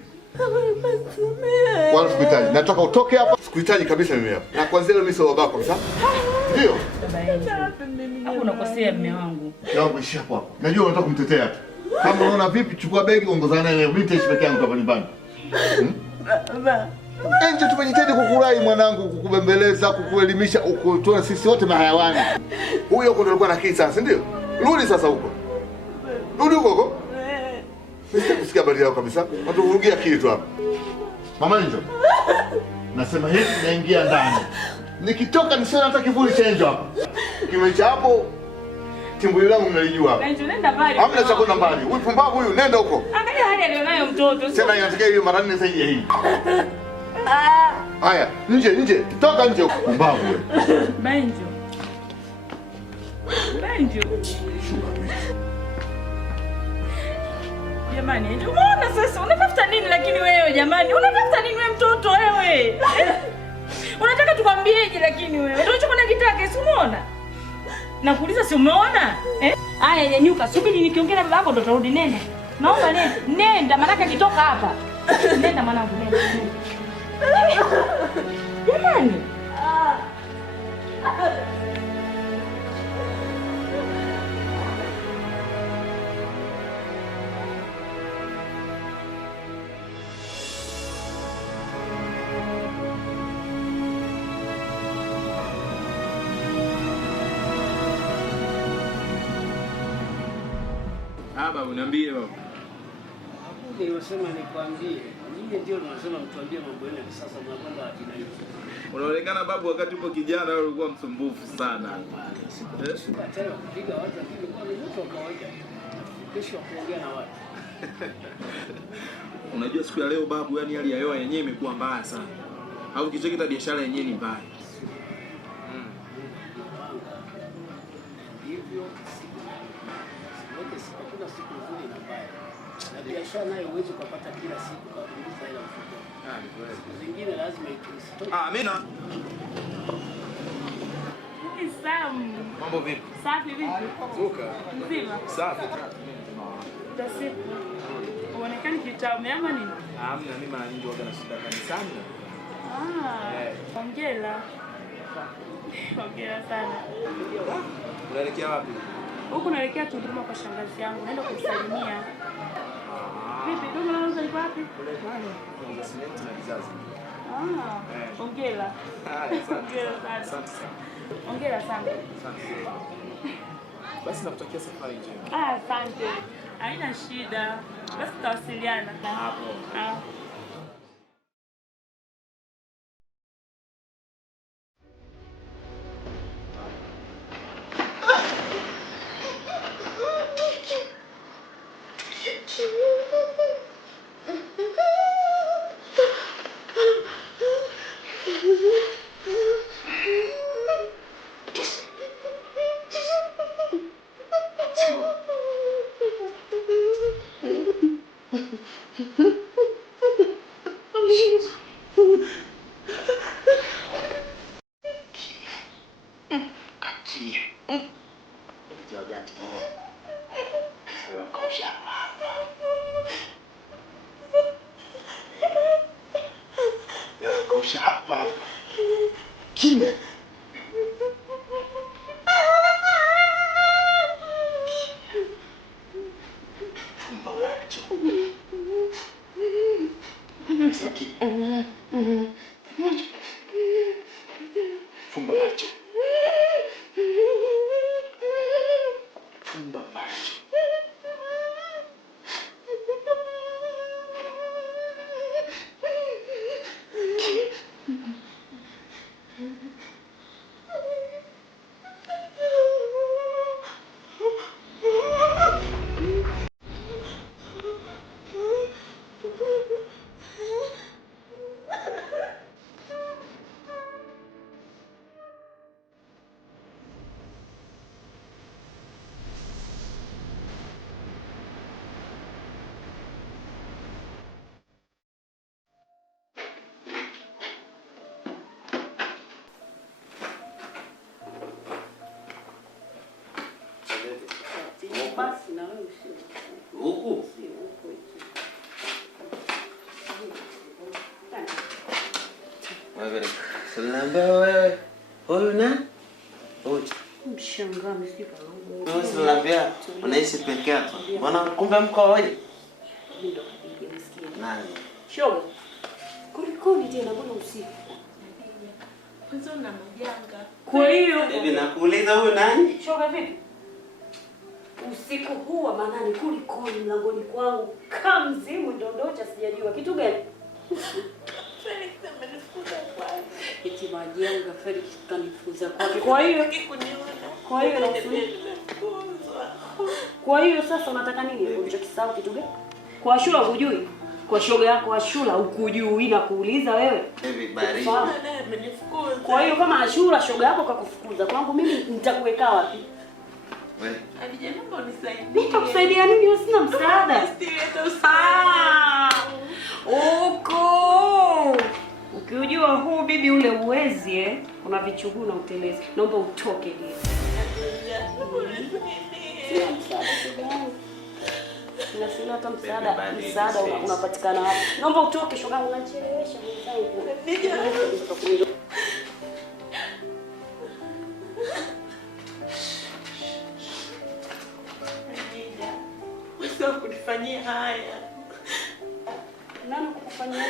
Wala sikuhitaji. Nataka utoke hapa. Sikuhitaji kabisa mimi hapa. Na kwanza leo mimi sio babako kabisa. Ndio. Hapo unakosea mume wangu. Yangu ishi hapo. Najua unataka kumtetea tu. Kama unaona vipi, chukua begi ongozana naye. Mimi nitaishi peke yangu hapa nyumbani. Angel, tumejitahidi kukurai mwanangu, kukubembeleza, kukuelimisha, ukutoa sisi wote mahayawani. Huyo huko ndio alikuwa na kisa, si ndio? Rudi sasa huko. Rudi huko. Mimi sikusikia habari yako kabisa. Watuvurugia kitu hapa. Mama Angel. Nasema hivi, naingia ndani. Nikitoka nisione hata kivuli cha Angel hapa. Kimecha hapo timbuli langu mnalijua hapa. Angel, nenda mbali. Hamna cha kwenda mbali. Huyu pumbavu huyu, nenda huko. Angalia hali alionayo mtoto. Tena inataka hiyo mara 4 zaidi ya hii. Haya, nje. Toka nje huko. Pumbavu wewe. Banjo. Jamani, Angel, unaona sasa unatafuta nini lakini wewe jamani? Unatafuta nini wewe mtoto wewe? Unataka tukwambieje lakini wewe? Ndio unachokuwa unakitaka, si umeona? Nakuuliza, si umeona? Aya, nyanyuka. Subiri nikiongea na babako ndo tarudi. Nenda. Naomba nenda, maana akitoka hapa. Nenda mwanangu, nenda. Jamani. Baba, uniambie baba. Nilisema nikwambie, nyinyi ndio mnasema mtuambie mambo yenu ya sasa mnakwenda wapi na hiyo. Unaonekana babu, wakati upo kijana wewe ulikuwa msumbufu sana. Tena kupiga watu lakini kwa ni mtu wa kawaida. Kesho kuongea na watu. Unajua siku ya leo babu, yani hali ya hewa yenyewe imekuwa mbaya sana. Au kicheki ta biashara yenyewe ni mbaya. Hivyo kuna siku nzuri na mbaya. Na biashara nayo huwezi kupata kila siku kwa kuingiza hela mfukoni. Siku zingine lazima ikisitoke. Amina. Sam. Mambo vipi? Safi vipi? Zuka. Mzima. Safi. Tasiku. Uonekani kitamu ama nini? Hamna, mimi mara nyingi huwa na shida kanisani. Hongera. Hongera sana. Unaelekea wapi? Huko naelekea Tunduma kwa shangazi yangu. Naenda kumsalimia. Vipi, ndio unauza liko wapi? Kule pale. Nauza simenti na vizazi. Hongera. Hongera sana. Asante sana. Hongera sana. Asante. Basi nakutakia safari njema. Asante. Haina shida. Basi tutawasiliana. Hapo. Fumba macho. Basi na wewe Huku. Wewe sinaambia wewe. Huyu na? Huyu. Mshangaa msipa wangu. Wewe sinaambia unaishi peke yako. Mbona kumbe mko wawili? Ndio kabisa msikia. Nani? Shoga. Kulikoni tena mbona usiku? Kwanza una majanga. Kwa hiyo Bibi nakuuliza huyu nani? shoga vipi? Usiku huu wa manane kulikoni mlangoni kwangu kama mzimu ndondocha sijajua kitu gani? Felix amenifukuza kwake. Eti majanga Felix kanifukuza kwake. Kwa hiyo Kwa hiyo sasa unataka nini? Ulichokisahau kitu gani? Kwa Ashura hujui? Kwa shoga yako Ashura ukujui na kuuliza wewe? Bibi baridi. Amenifukuza. Kwa hiyo kama Ashura shoga yako kakufukuza, kwangu mimi nitakuweka wapi? Wewe. Alija naomba unisaidie. Nitakusaidia nini? Wewe sina msaada. Uko. Ukijua huu bibi ule uwezi kuna vichuguu na utelezi. Naomba utoke leo. Sina hata msaada unapatikana wapi? Naomba utoke shoga, unachelewesha mwanangu. Sio kunifanyia haya. Nani kukufanyia?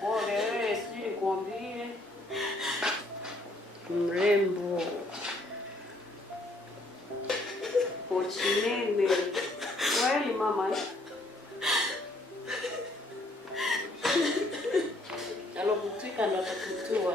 Pole wewe, sijui nikwambie. Mrembo. Pochi nene. Kweli mama. Alokutika ndo atakutua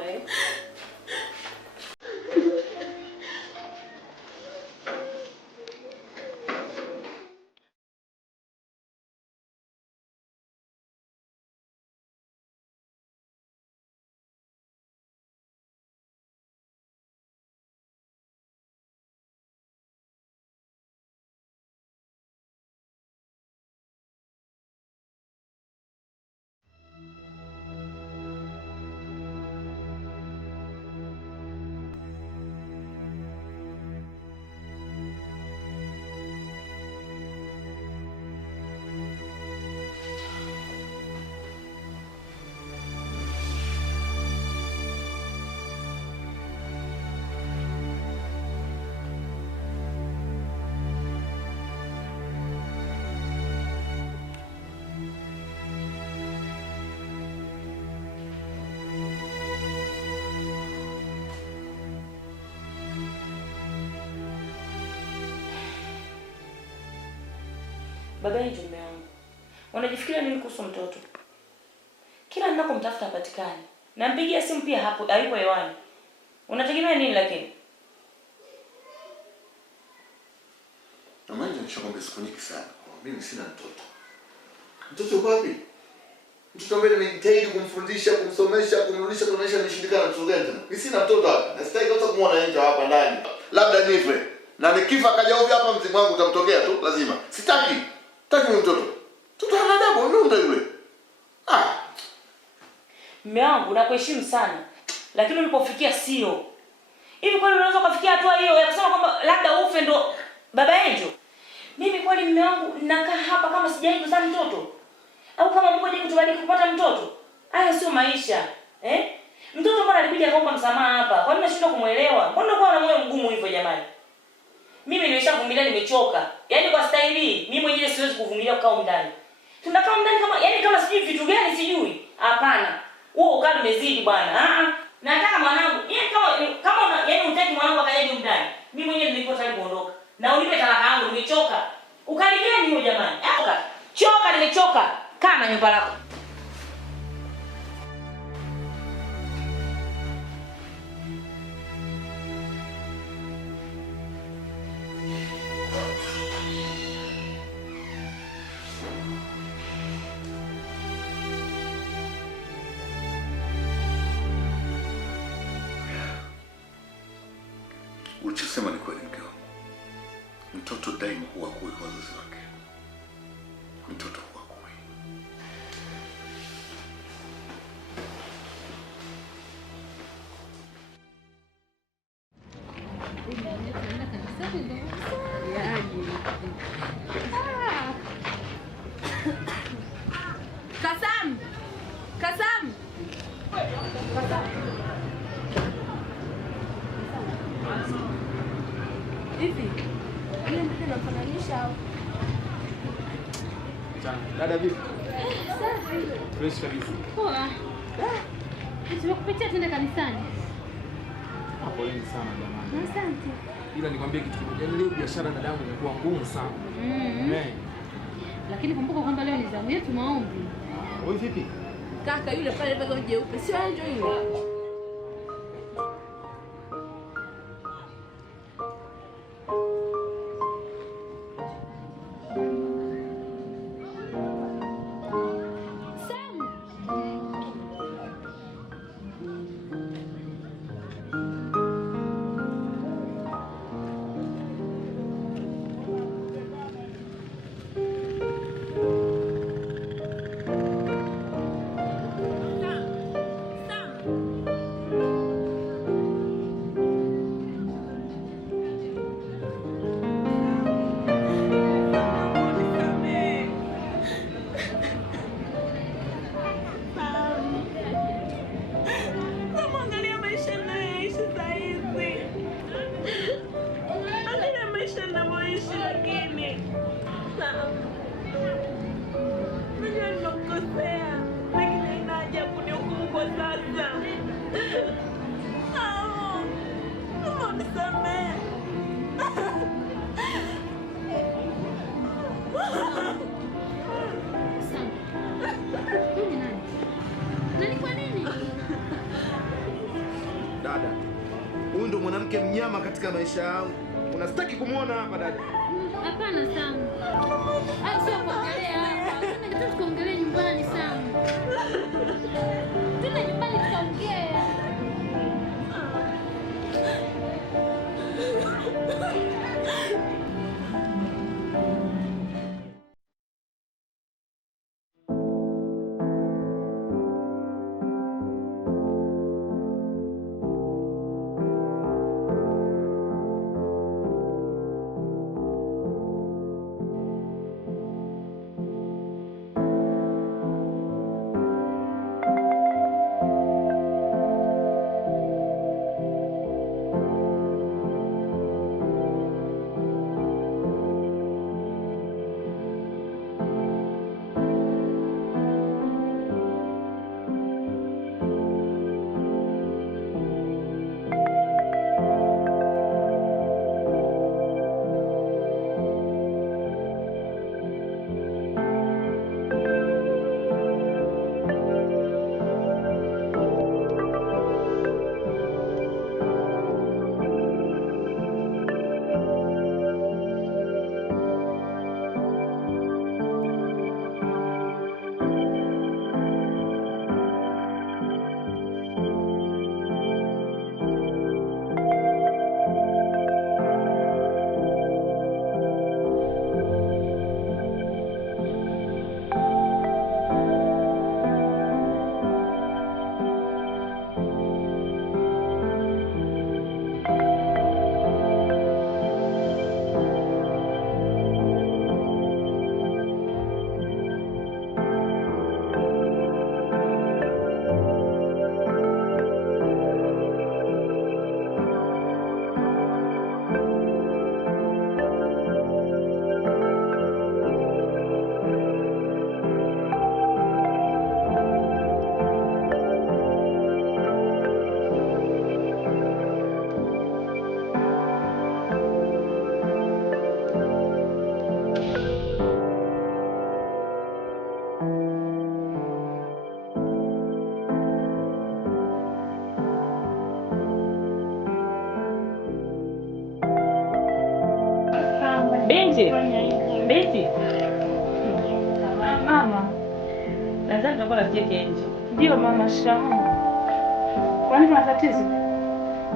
Baba yangu mume wangu. Unajifikiria nini kuhusu mtoto? Kila ninakomtafuta hapatikani. Nampigia simu pia hapo hayupo hewani. Unategemea nini lakini? Mama yangu nishakwambia siku nyingi sana. Mimi sina mtoto. Mtoto yuko wapi? Mtoto ambaye nimejitahidi kumfundisha, kumsomesha, kumrudisha kwa maisha nishindikana mtoto gani tena? Mimi sina mtoto hapa. Na sitaki hata kumuona nje hapa ndani. Labda nife. Na nikifa akaja ovyo hapa mzimu wangu utamtokea tu lazima. Sitaki. Sitaki mtoto. Mtoto hana adabu, ndio ndio yule. Mume wangu nakuheshimu sana. Lakini ulipofikia sio. Hivi kwani unaweza kufikia hatua hiyo ya kusema kwamba labda ufe ndo baba Angel? Mimi kwani mume wangu nakaa hapa kama sijawahi kuzaa mtoto? Au kama Mungu hajaje kutubariki kupata mtoto? Haya sio maisha. Mtoto mbona alikuja akaomba msamaha hapa? Kwa nini nashindwa kumuelewa? Mbona uko na moyo mgumu hivyo jamani? Mimi nimeshavumilia nimechoka. Yaani kwa staili mimi mwenyewe siwezi kuvumilia kukaa ndani. Tunakaa ndani kama kama sijui vitu gani sijui. Hapana. Huo ukali umezidi bwana. Nataka mwanangu, kama unataka mwanangu akaje ndani. Mimi mwenyewe nilipo tayari kuondoka. Na unipe talaka yangu nimechoka. Ukali gani huo jamani? Choka nimechoka. Kaa na nyumba lako. Ulichosema ni kweli mke wangu. Mtoto daima huwa kwa wazazi wake. Mtoto huwa kwa. Kasam! Kasam! Hivi, ile mtoto anafananisha au? Dada vipi? Safi. Fresh kabisa. Poa. Tumekupitia twende kanisani. Poleni sana jamani. Asante. Ila nikwambie kitu kimoja, leo biashara dadangu imekuwa ngumu sana. Lakini kumbuka kwamba leo ni zamu yetu maombi. Wewe vipi? Kaka yule pale bado jeupe, sio Angel yule. Sam. mwanamke mnyama katika maisha yangu. Unastaki kumuona hapa dada? Hapana Sam. Sio kuongelea hapa. Nataka tukaongelee nyumbani Sam. Tuna nyumbani tukaongea. Binti. Mama. Nadhani tutakuwa nafikia Kenji. Ndio mama, shikamoo. Kwani kuna tatizo?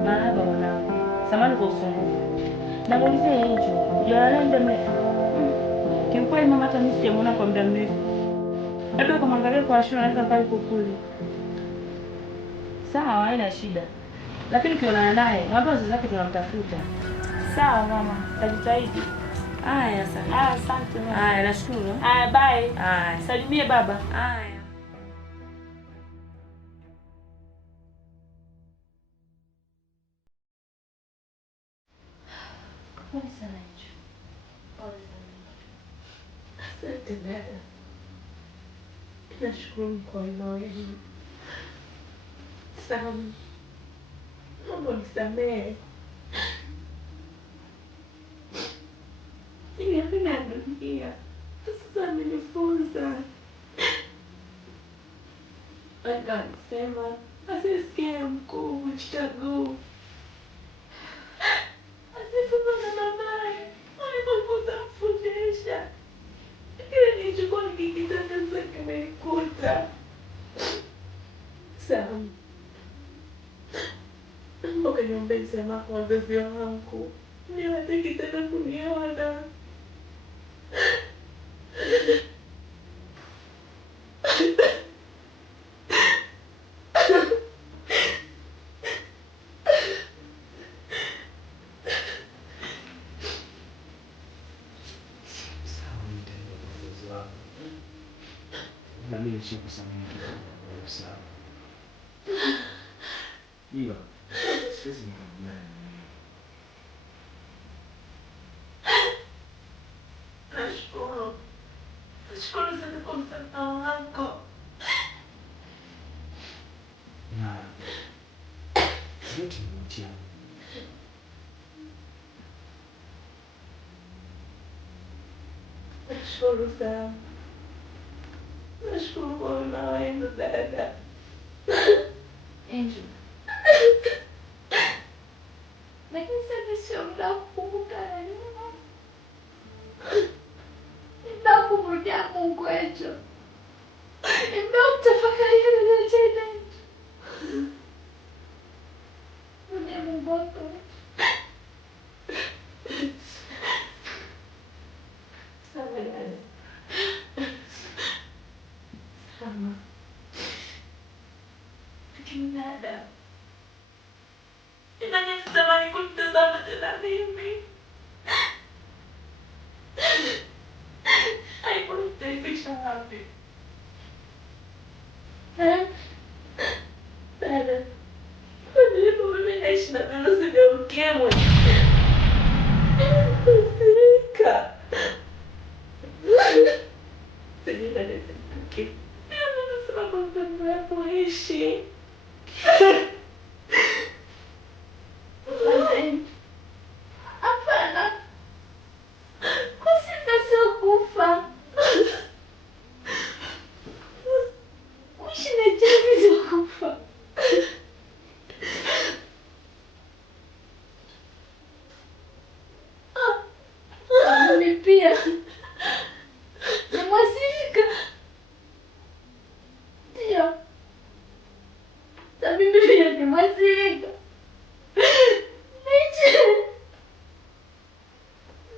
Marahaba mwanangu. Samahani kwa usumbufu. Namuulizia hicho. Hujalala muda mrefu? Kiukweli mama, hata mimi sijamuona kwa muda mrefu. Labda kumwangalia kwa shule anaweza kaa yuko kule. Sawa, haina shida. Lakini ukionana naye, mwambie wazazi wake tunamtafuta. Sawa mama, tajitahidi. Haya asante. Asante mama. Haya nashukuru. Haya bye. Haya. Salimie baba. Haya. Pole sana Angel. Pole sana. Asante dada. Nashukuru mkono wenu. Sam, naomba nisamehe. Ningependa dunia. Sasa amenifunza. Akasema asisikie mkuu mchaguu. Asifumana na naye. Alipokuta mfundisha. Kile nilichokuwa nikikitaka sasa kimenikuta. Sam, naomba kaniombee msamaha kwa wazazi wangu. Niwataki tena kuniona. Na mimi nishakusamehe kwa sawa. Hiyo siwezi nikakubali. Nashukuru. Nashukuru sana kwa msamaha wako. Na yote ni mtihani. Nashukuru sana. Nashukuru kwa wema wenu dada. Angel. lakini sasa sio muda wa kukumbuka nyuma. Muda wa kumrudia Mungu wetu. Muda wa kutafakari yaliyotenda. Rudia Mungu wako. Sama. Lakini dada, inanya sitamani kumtazama tena mimi. Haikunistahilisha wapi? Dada, kwa nini mimi naishi na virusi vya ukimwi? Sirika. Sijina nisipuki. Nasema kwa mpenzi wako ishi. Hapana. Kusika sio kufa. Kuishi na jamii sio kufa. Mimi pia ni mwasirika. Ndio. Na mimi pia ni mwasirika.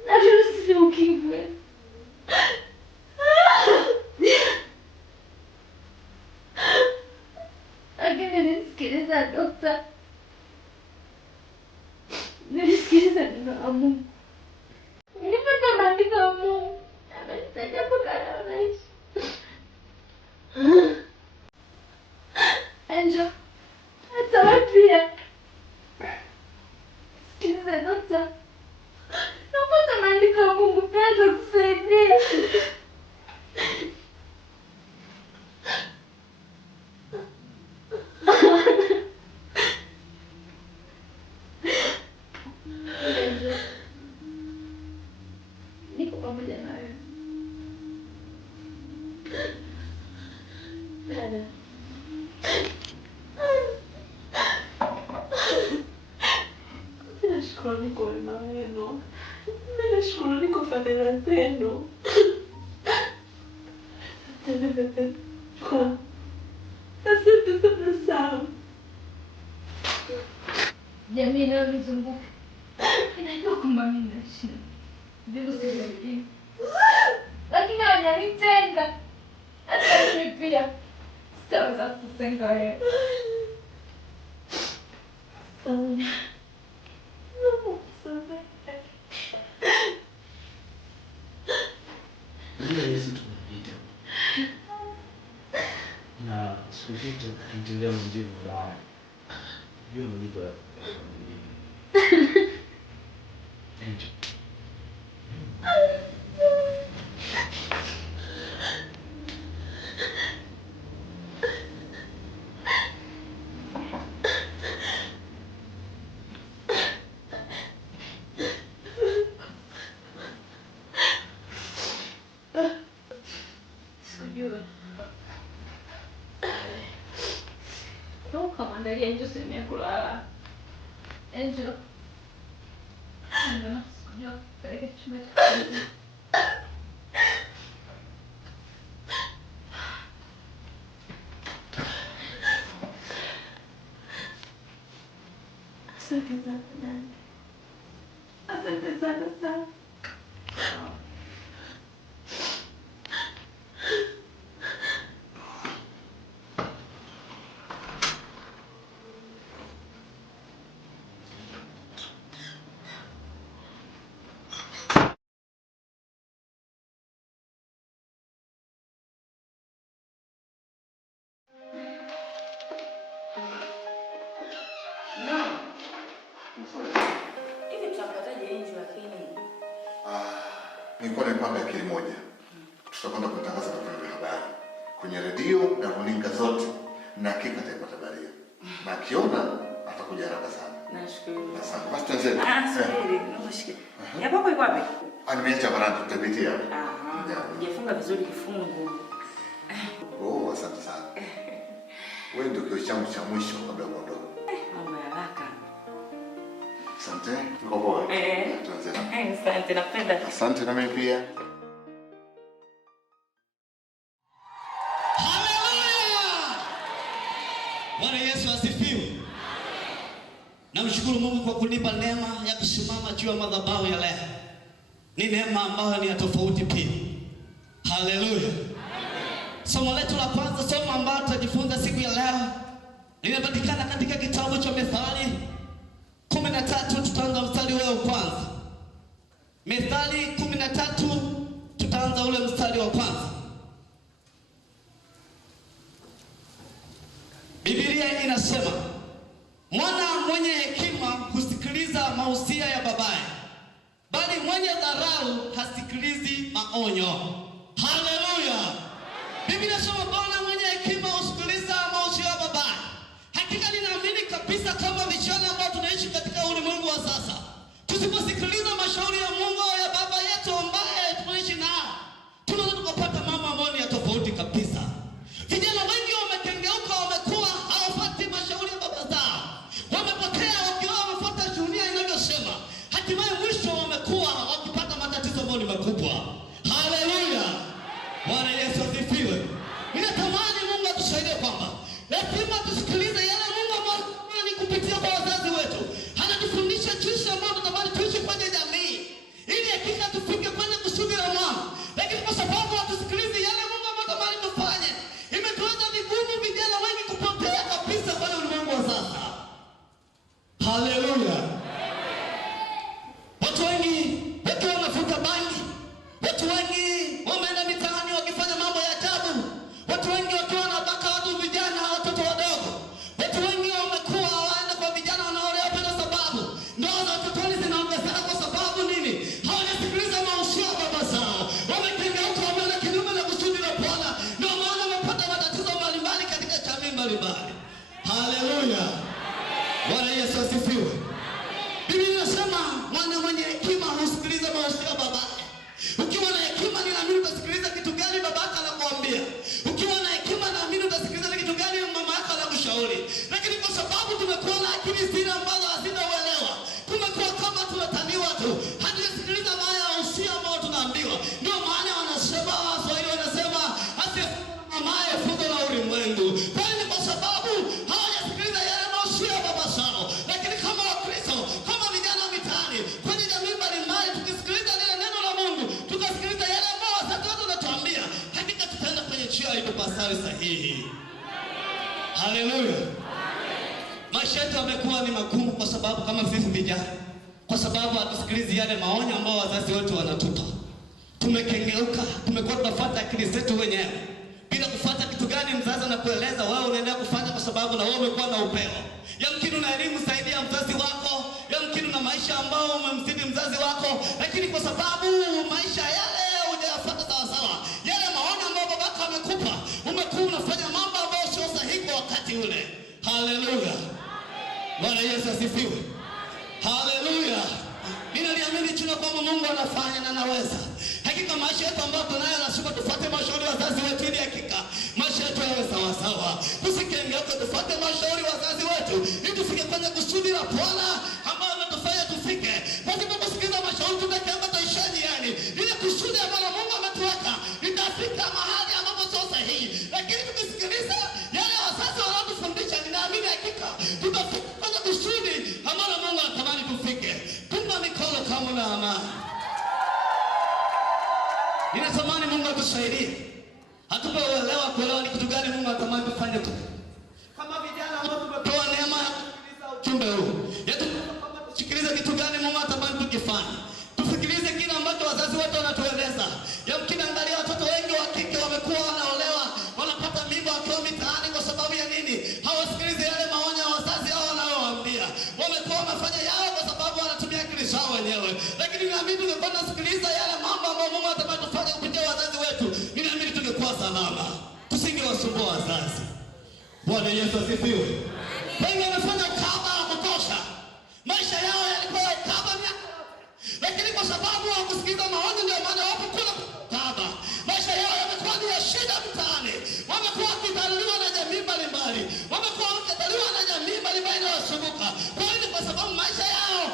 Na virusi vya ukimwi. Lakini nilisikiliza dokta. Nilisikiliza neno la Mungu. Nilipata maandiko ya Mungu. Amenisaidia mpaka leo naishi. Angel, hata wewe pia. Sikiliza dokta. Napata maandiko ya Mungu pia atakusaidia. Angel, niko pamoja na wewe. Dada. Nashukuru niko wema wenu. Nashukuru niko fadhila zenu. Asante sana sana. Jamii inayonizunguka inajua kwamba mimi naishi na virusi vya ukimwi, lakini hawajanitenga. Hata mimi pia sitaweza kukutenga wewe. Najua Yesu tunapita. Na siku zote endelea mjibu wao. Jua mlipo ya familia. Angel. Sikujua. Kamwandalia Angel sehemu ya kulala. Angel. Ndio sikujua kupeleka chumba cha kulala. Asante sana dada. Asante sana sana. Hivi tutampataje Angel lakini? Nilikuwa nimepanga akili moja. Tutakwenda kutangaza kwa vyombo vya habari, kwenye redio na runinga zote, na hakika atapata habari. Na akiona atakuja haraka sana. Nashukuru. Asante. Basi tuanze. Subiri, naomba shike. Ya baba iko wapi? Nimeacha barani tutapitia. Hujafunga vizuri kifungu. Oh, asante sana. Wewe ndio kioo changu cha mwisho kabla ya kuondoka. Mambo ya haraka. Asante. Tuko poa. Asante, napenda. Asante na mimi pia. Bwana Yesu asifiwe. Namshukuru Mungu kwa kunipa neema ya kusimama juu ya madhabahu ya leo. Ni neema ambayo ni ya tofauti pia. Haleluya. Somo letu la kwanza, somo ambalo tutajifunza siku ya leo, linapatikana katika kitabu cha Methali 13. Tutaanza mstari wa kwanza. Methali 13, tutaanza ule mstari wa kwanza. Biblia inasema, mwana mwenye hekima husikiliza mausia ya babaye, bali mwenye dharau hasikilizi maonyo. Haleluya. Biblia inasema mwana mwenye hekima husikiliza mausia ya babaye. Hakika ninaamini kabisa kama vijana ambao tunaishi katika ulimwengu wa sasa, tusiposikiliza mashauri ya Mungu au ya baba yetu ambaye tunaishi nao, tunaweza tukapata mambo ambayo ni ya tofauti kabisa. Vijana wengi wamekengeuka, wamekuwa hawafuati mashauri ya baba zao, wamepotea wakiwa wamefuata dunia inavyosema. Hatimaye mwisho wamekuwa wakipata matatizo ambayo ni makubwa. Haleluya. Bwana Yesu asifiwe. Ninatamani Mungu atusaidie kwamba lazima tusikilize yale Mungu ambayo ni kupitia kwa wazazi wetu. Anatufundisha jinsi ambavyo tunatamani tuishi kwenye jamii, ili hakika tufike kwenye kusudi la Mungu. Lakini kwa sababu hatusikilizi yale Mungu ambayo tunatamani tufanye, imetuweza vigumu vijana wengi kupotea kabisa kwenye ulimwengu wa sasa. Haleluya. Watu wengi wakiwa wanafuta bangi, watu wengi wameenda mitaani wakifanya mambo ya ajabu, watu wengi wakiwa wanabaka watu vijana, watoto wadogo. Watu wengi wamekuwa waenda kwa vijana wanaolewa bila sababu. Ndoa za utotoni zinaongezeka kwa sababu nini? Hawajasikiliza mausia ya baba zao. Wamekengeuka, wameenda kinyume na kusudi la Bwana. Ndio maana wamepata matatizo mbalimbali katika jamii mbalimbali. Haleluya. Bwana Yesu asifiwe. Biblia inasema mwana mwenye hekima husikiliza mausia ya babaye. Ukiwa na hekima ninaamini utasikiliza kitu gani babaka anakuambia. Ukiwa na hekima naamini utasikiliza kitu gani mama yako anakushauri. Lakini kwa sababu tumekuwa na akili zile ambazo hazina uelewa, tumekuwa kama tunataniwa tu, hatusikiliza haya usia ambao tunaambiwa. Ndio maana wanasema, Waswahili wanasema asiye funzo la ulimwengu. Kwa hiyo kwa sababu hawajasikiliza yale mausia ya baba zao. Lakini kama Wakristo, kama vijana mitaani, kwenye jamii mbalimbali, tukisikiliza lile neno la Mungu, tukasikiliza yale ambao wazazi wetu wanatuambia, hakika tutaenda kwenye njia iliyopasayo sahihi. Haleluya. Maisha yetu yamekuwa ni magumu kwa sababu kama sisi vijana, kwa sababu hatusikilizi yale maonyo ambao wazazi wetu wanatupa. Tumekengeuka, tumekuwa tunafuata akili zetu wenyewe bila kufuata kitu gani mzazi anakueleza, wewe unaendelea kufanya kwa sababu na wewe umekuwa na upeo. Yamkini una elimu zaidi ya mzazi wako, yamkini una maisha ambao umemzidi mzazi wako, lakini kwa sababu maisha yale hujayafuata sawa sawa, yale maonyo ambayo babaka amekupa, umekuwa unafanya mambo ambayo sio sahihi kwa wakati ule. Haleluya. Bwana Yesu asifiwe. Haleluya. Ninaliamini tuna kwamba Mungu anafanya na anaweza. Hakika maisha yetu ambayo tunayo lazima tufuate mashauri ya wazazi wetu, ili hakika maisha yetu yawe sawa sawa. Tusikengeuke, tufuate mashauri ya wazazi wetu ili tufike kwenye kusudi la Bwana ambalo anatufanya tufike. Pasipo kusikiliza mashauri tutakiamba taisha njiani. Ile kusudi ambalo Mungu ametuweka litafika mahali ambapo sio sahihi. Lakini tukisikiliza yale wazazi wanatufundisha, ninaamini hakika tutafika kwenye kusudi ambalo Mungu anatamani tufike. Punga mikono kama una amani. Ninatamani Mungu atusaidie, atupe uelewa kuelewa ni kitu gani Mungu anatamani tufanye tu. Kama vijana ambao tumepewa neema ya kusikiliza ujumbe huu, yetu kama tusikilize kitu gani Mungu anatamani tukifanye. Tusikilize kile ambacho wazazi wetu wanatueleza. Yamkini angalia watoto wengi wa kike wamekuwa wanaolewa, wanapata mimba wakiwa mitaani kwa sababu ya nini? Hawasikilize yale maonyo ya wazazi hao wanayowaambia. Wamekuwa wamefanya yao kwa sababu wanatumia akili zao wenyewe. Lakini naamini tungekuwa tunasikiliza yale mambo ambayo Mungu anatamani tufanye kupitia wazazi wetu, ninaamini tungekuwa salama. Tusingewasumbua wazazi. Bwana Yesu asifiwe. Wengi wamefanya ukahaba wa kutosha. Maisha yao yalikuwa ukahaba miaka yote. Lakini kwa sababu hawakusikiliza maonyo, ndio maana wapo kula ukahaba. Maisha yao yamekuwa ni ya shida mtaani. Wamekuwa wakidhaliwa na jamii mbalimbali. Wamekuwa wakidhaliwa na jamii mbalimbali inayowazunguka. Kwa hiyo kwa sababu maisha yao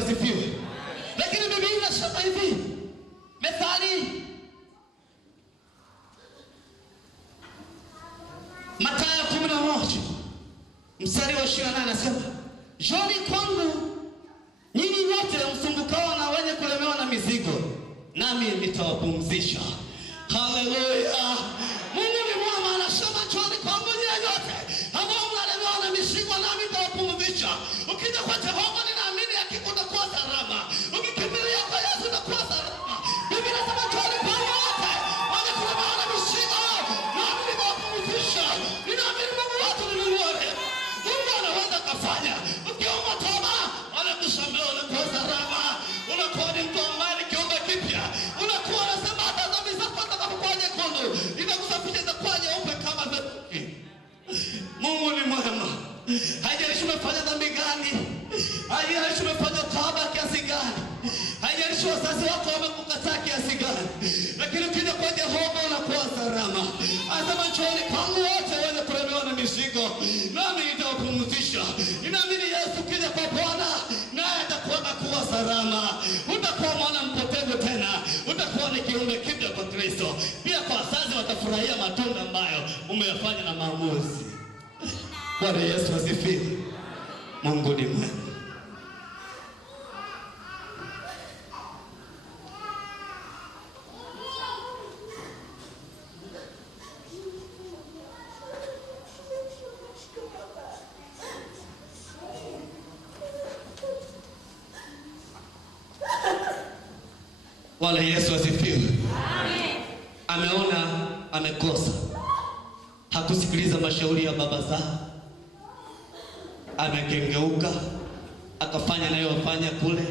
asifiwe. Lakini Biblia inasema hivi, Methali Mathayo 11 mstari wa 28 anasema, "Njooni kwangu nyinyi wote msumbukao na wenye kulemewa na mizigo, nami nitawapumzisha." Haleluya. Mungu ni mwema, anasema njooni kwangu nyinyi wote ambao mnalemewa na mizigo, nami nitawapumzisha. Ukija kwa Jehova ninaamini hakika utakuwa salama. Ukikimbilia kwa Yesu utakuwa salama. Biblia inasema njooni kwangu wote wenye kulemewa na mizigo, nami nitawapumzisha. Ninaamini Mungu wetu ni mwema. Mungu anaweza kufanya. Ukiomba toba, anakusamehe, unakuwa salama. Unakuwa ni mtu ambaye ni kiumbe kipya. Unakuwa unasema hata dhambi zako zitakapokuwa nyekundu, itakusafisha zitakuwa nyeupe kama theluji. Mungu ni mwema. Haijalishi umefanya dhambi gani, haijalishi umefanya toba kiasi gani, haijalishi wazazi wako wamekukataa kiasi gani, lakini ukija kwa Jehova unakuwa salama. Anasema njooni kwangu wote wenye kulemewa na mizigo, nami nitawapumzisha. Ninaamini Yesu ukija kwa Bwana naye atakuwa salama. Utakuwa mwana mpotevu tena, utakuwa ni kiumbe kipya kwa Kristo. Pia kwa wazazi watafurahia matunda ambayo umeyafanya na maamuzi. Bwana Yesu asifiwe. Mungu ni mwema. Bwana Yesu asifiwe. Amen. Ameona amekosa, hakusikiliza mashauri ya baba zao, amekengeuka akafanya anayofanya kule,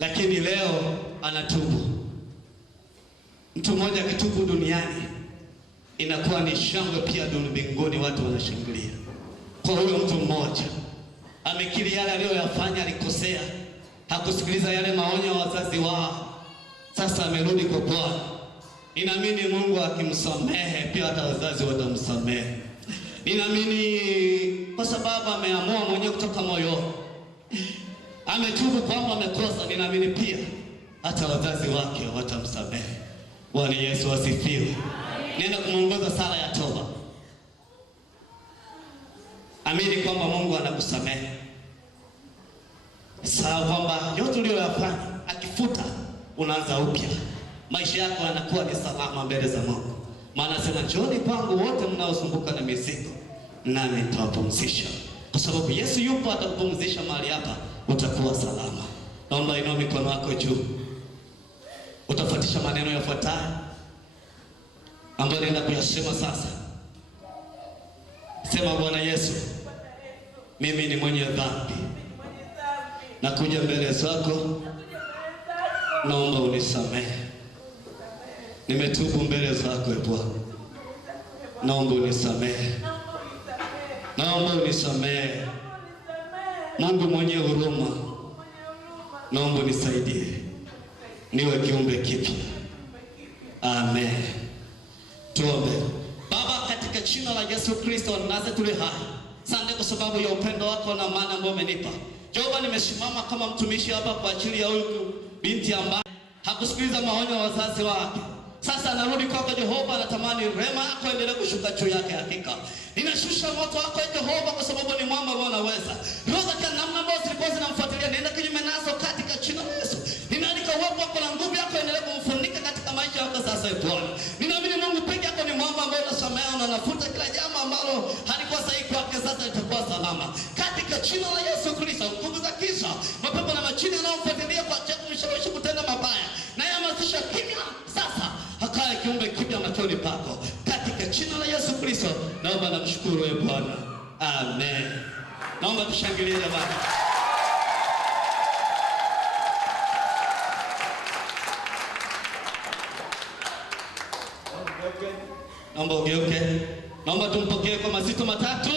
lakini leo anatubu. Mtu mmoja akitubu duniani inakuwa ni shangwe pia mbinguni, watu wanashangilia kwa huyo mtu mmoja. Amekiri yale aliyoyafanya, alikosea, hakusikiliza yale maonyo ya wazazi wao, sasa amerudi kwa Bwana. Ninaamini Mungu akimsamehe pia hata wazazi watamsamehe. Ninaamini kwa sababu ameamua mwenyewe kutoka moyo, ametubu kwamba amekosa. Ninaamini pia hata wazazi wake watamsamehe. Bwana Yesu asifiwe. Nenda kumuongoza sala ya toba. Amini kwamba Mungu anakusamehe. Sawa kwamba yote uliyoyafanya akifuta, unaanza upya. Maisha yako yanakuwa ni salama mbele za Mungu. Maana sema njooni kwangu wote mnaosumbuka na mizigo, nami nitawapumzisha. Kwa sababu Yesu yupo atakupumzisha mahali hapa, utakuwa salama. Naomba inua mikono yako juu. Utafuatisha maneno yafuatayo ambayo naenda kuyasema sasa. Sema, Bwana Yesu, mimi ni mwenye dhambi. Nakuja mbele zako, naomba unisamehe. Nimetubu mbele zako Bwana, naomba unisamehe. Naomba unisamehe. Mungu mwenye huruma, naomba unisaidie niwe kiumbe kipya. Amen. Tuombe. Baba, katika jina la Yesu Kristo wa Nazareti hai, asante kwa sababu ya upendo wako na amani ambao umenipa. Jehova, nimesimama kama mtumishi hapa kwa ajili ya huyu binti ambaye hakusikiliza maonyo ya wazazi wake. Sasa narudi kwako Jehova, natamani rehema yako endelee kushuka juu yake. Hakika ninashusha moto wako Jehova, kwa sababu ni mwamba ambao unaweza. Roho za namna ambazo zilikuwa zinamfuatilia, nenda kinyume nazo katika jina la Yesu. Ninaandika uwepo wako na nguvu yako endelee kumfunika katika maisha yako sasa Bwana. Ninaamini Mungu peke yako ni mwamba ambao unasamehe na unafuta kila jambo ambalo halikuwa sahihi kwake, sasa itakuwa salama. Katika jina la Yesu Kristo, nguvu za giza, mapepo na majini yanayomfuatilia kwa ajili ya kumshawishi kutenda mabaya, na yamasisha kimya sasa, hakae kiumbe kipya machoni pako. Katika jina la Yesu Kristo naomba na kushukuru wewe Bwana. Amen. Naomba tushangilie jamani. Naomba ugeuke. Naomba tumpokee kwa mazito matatu.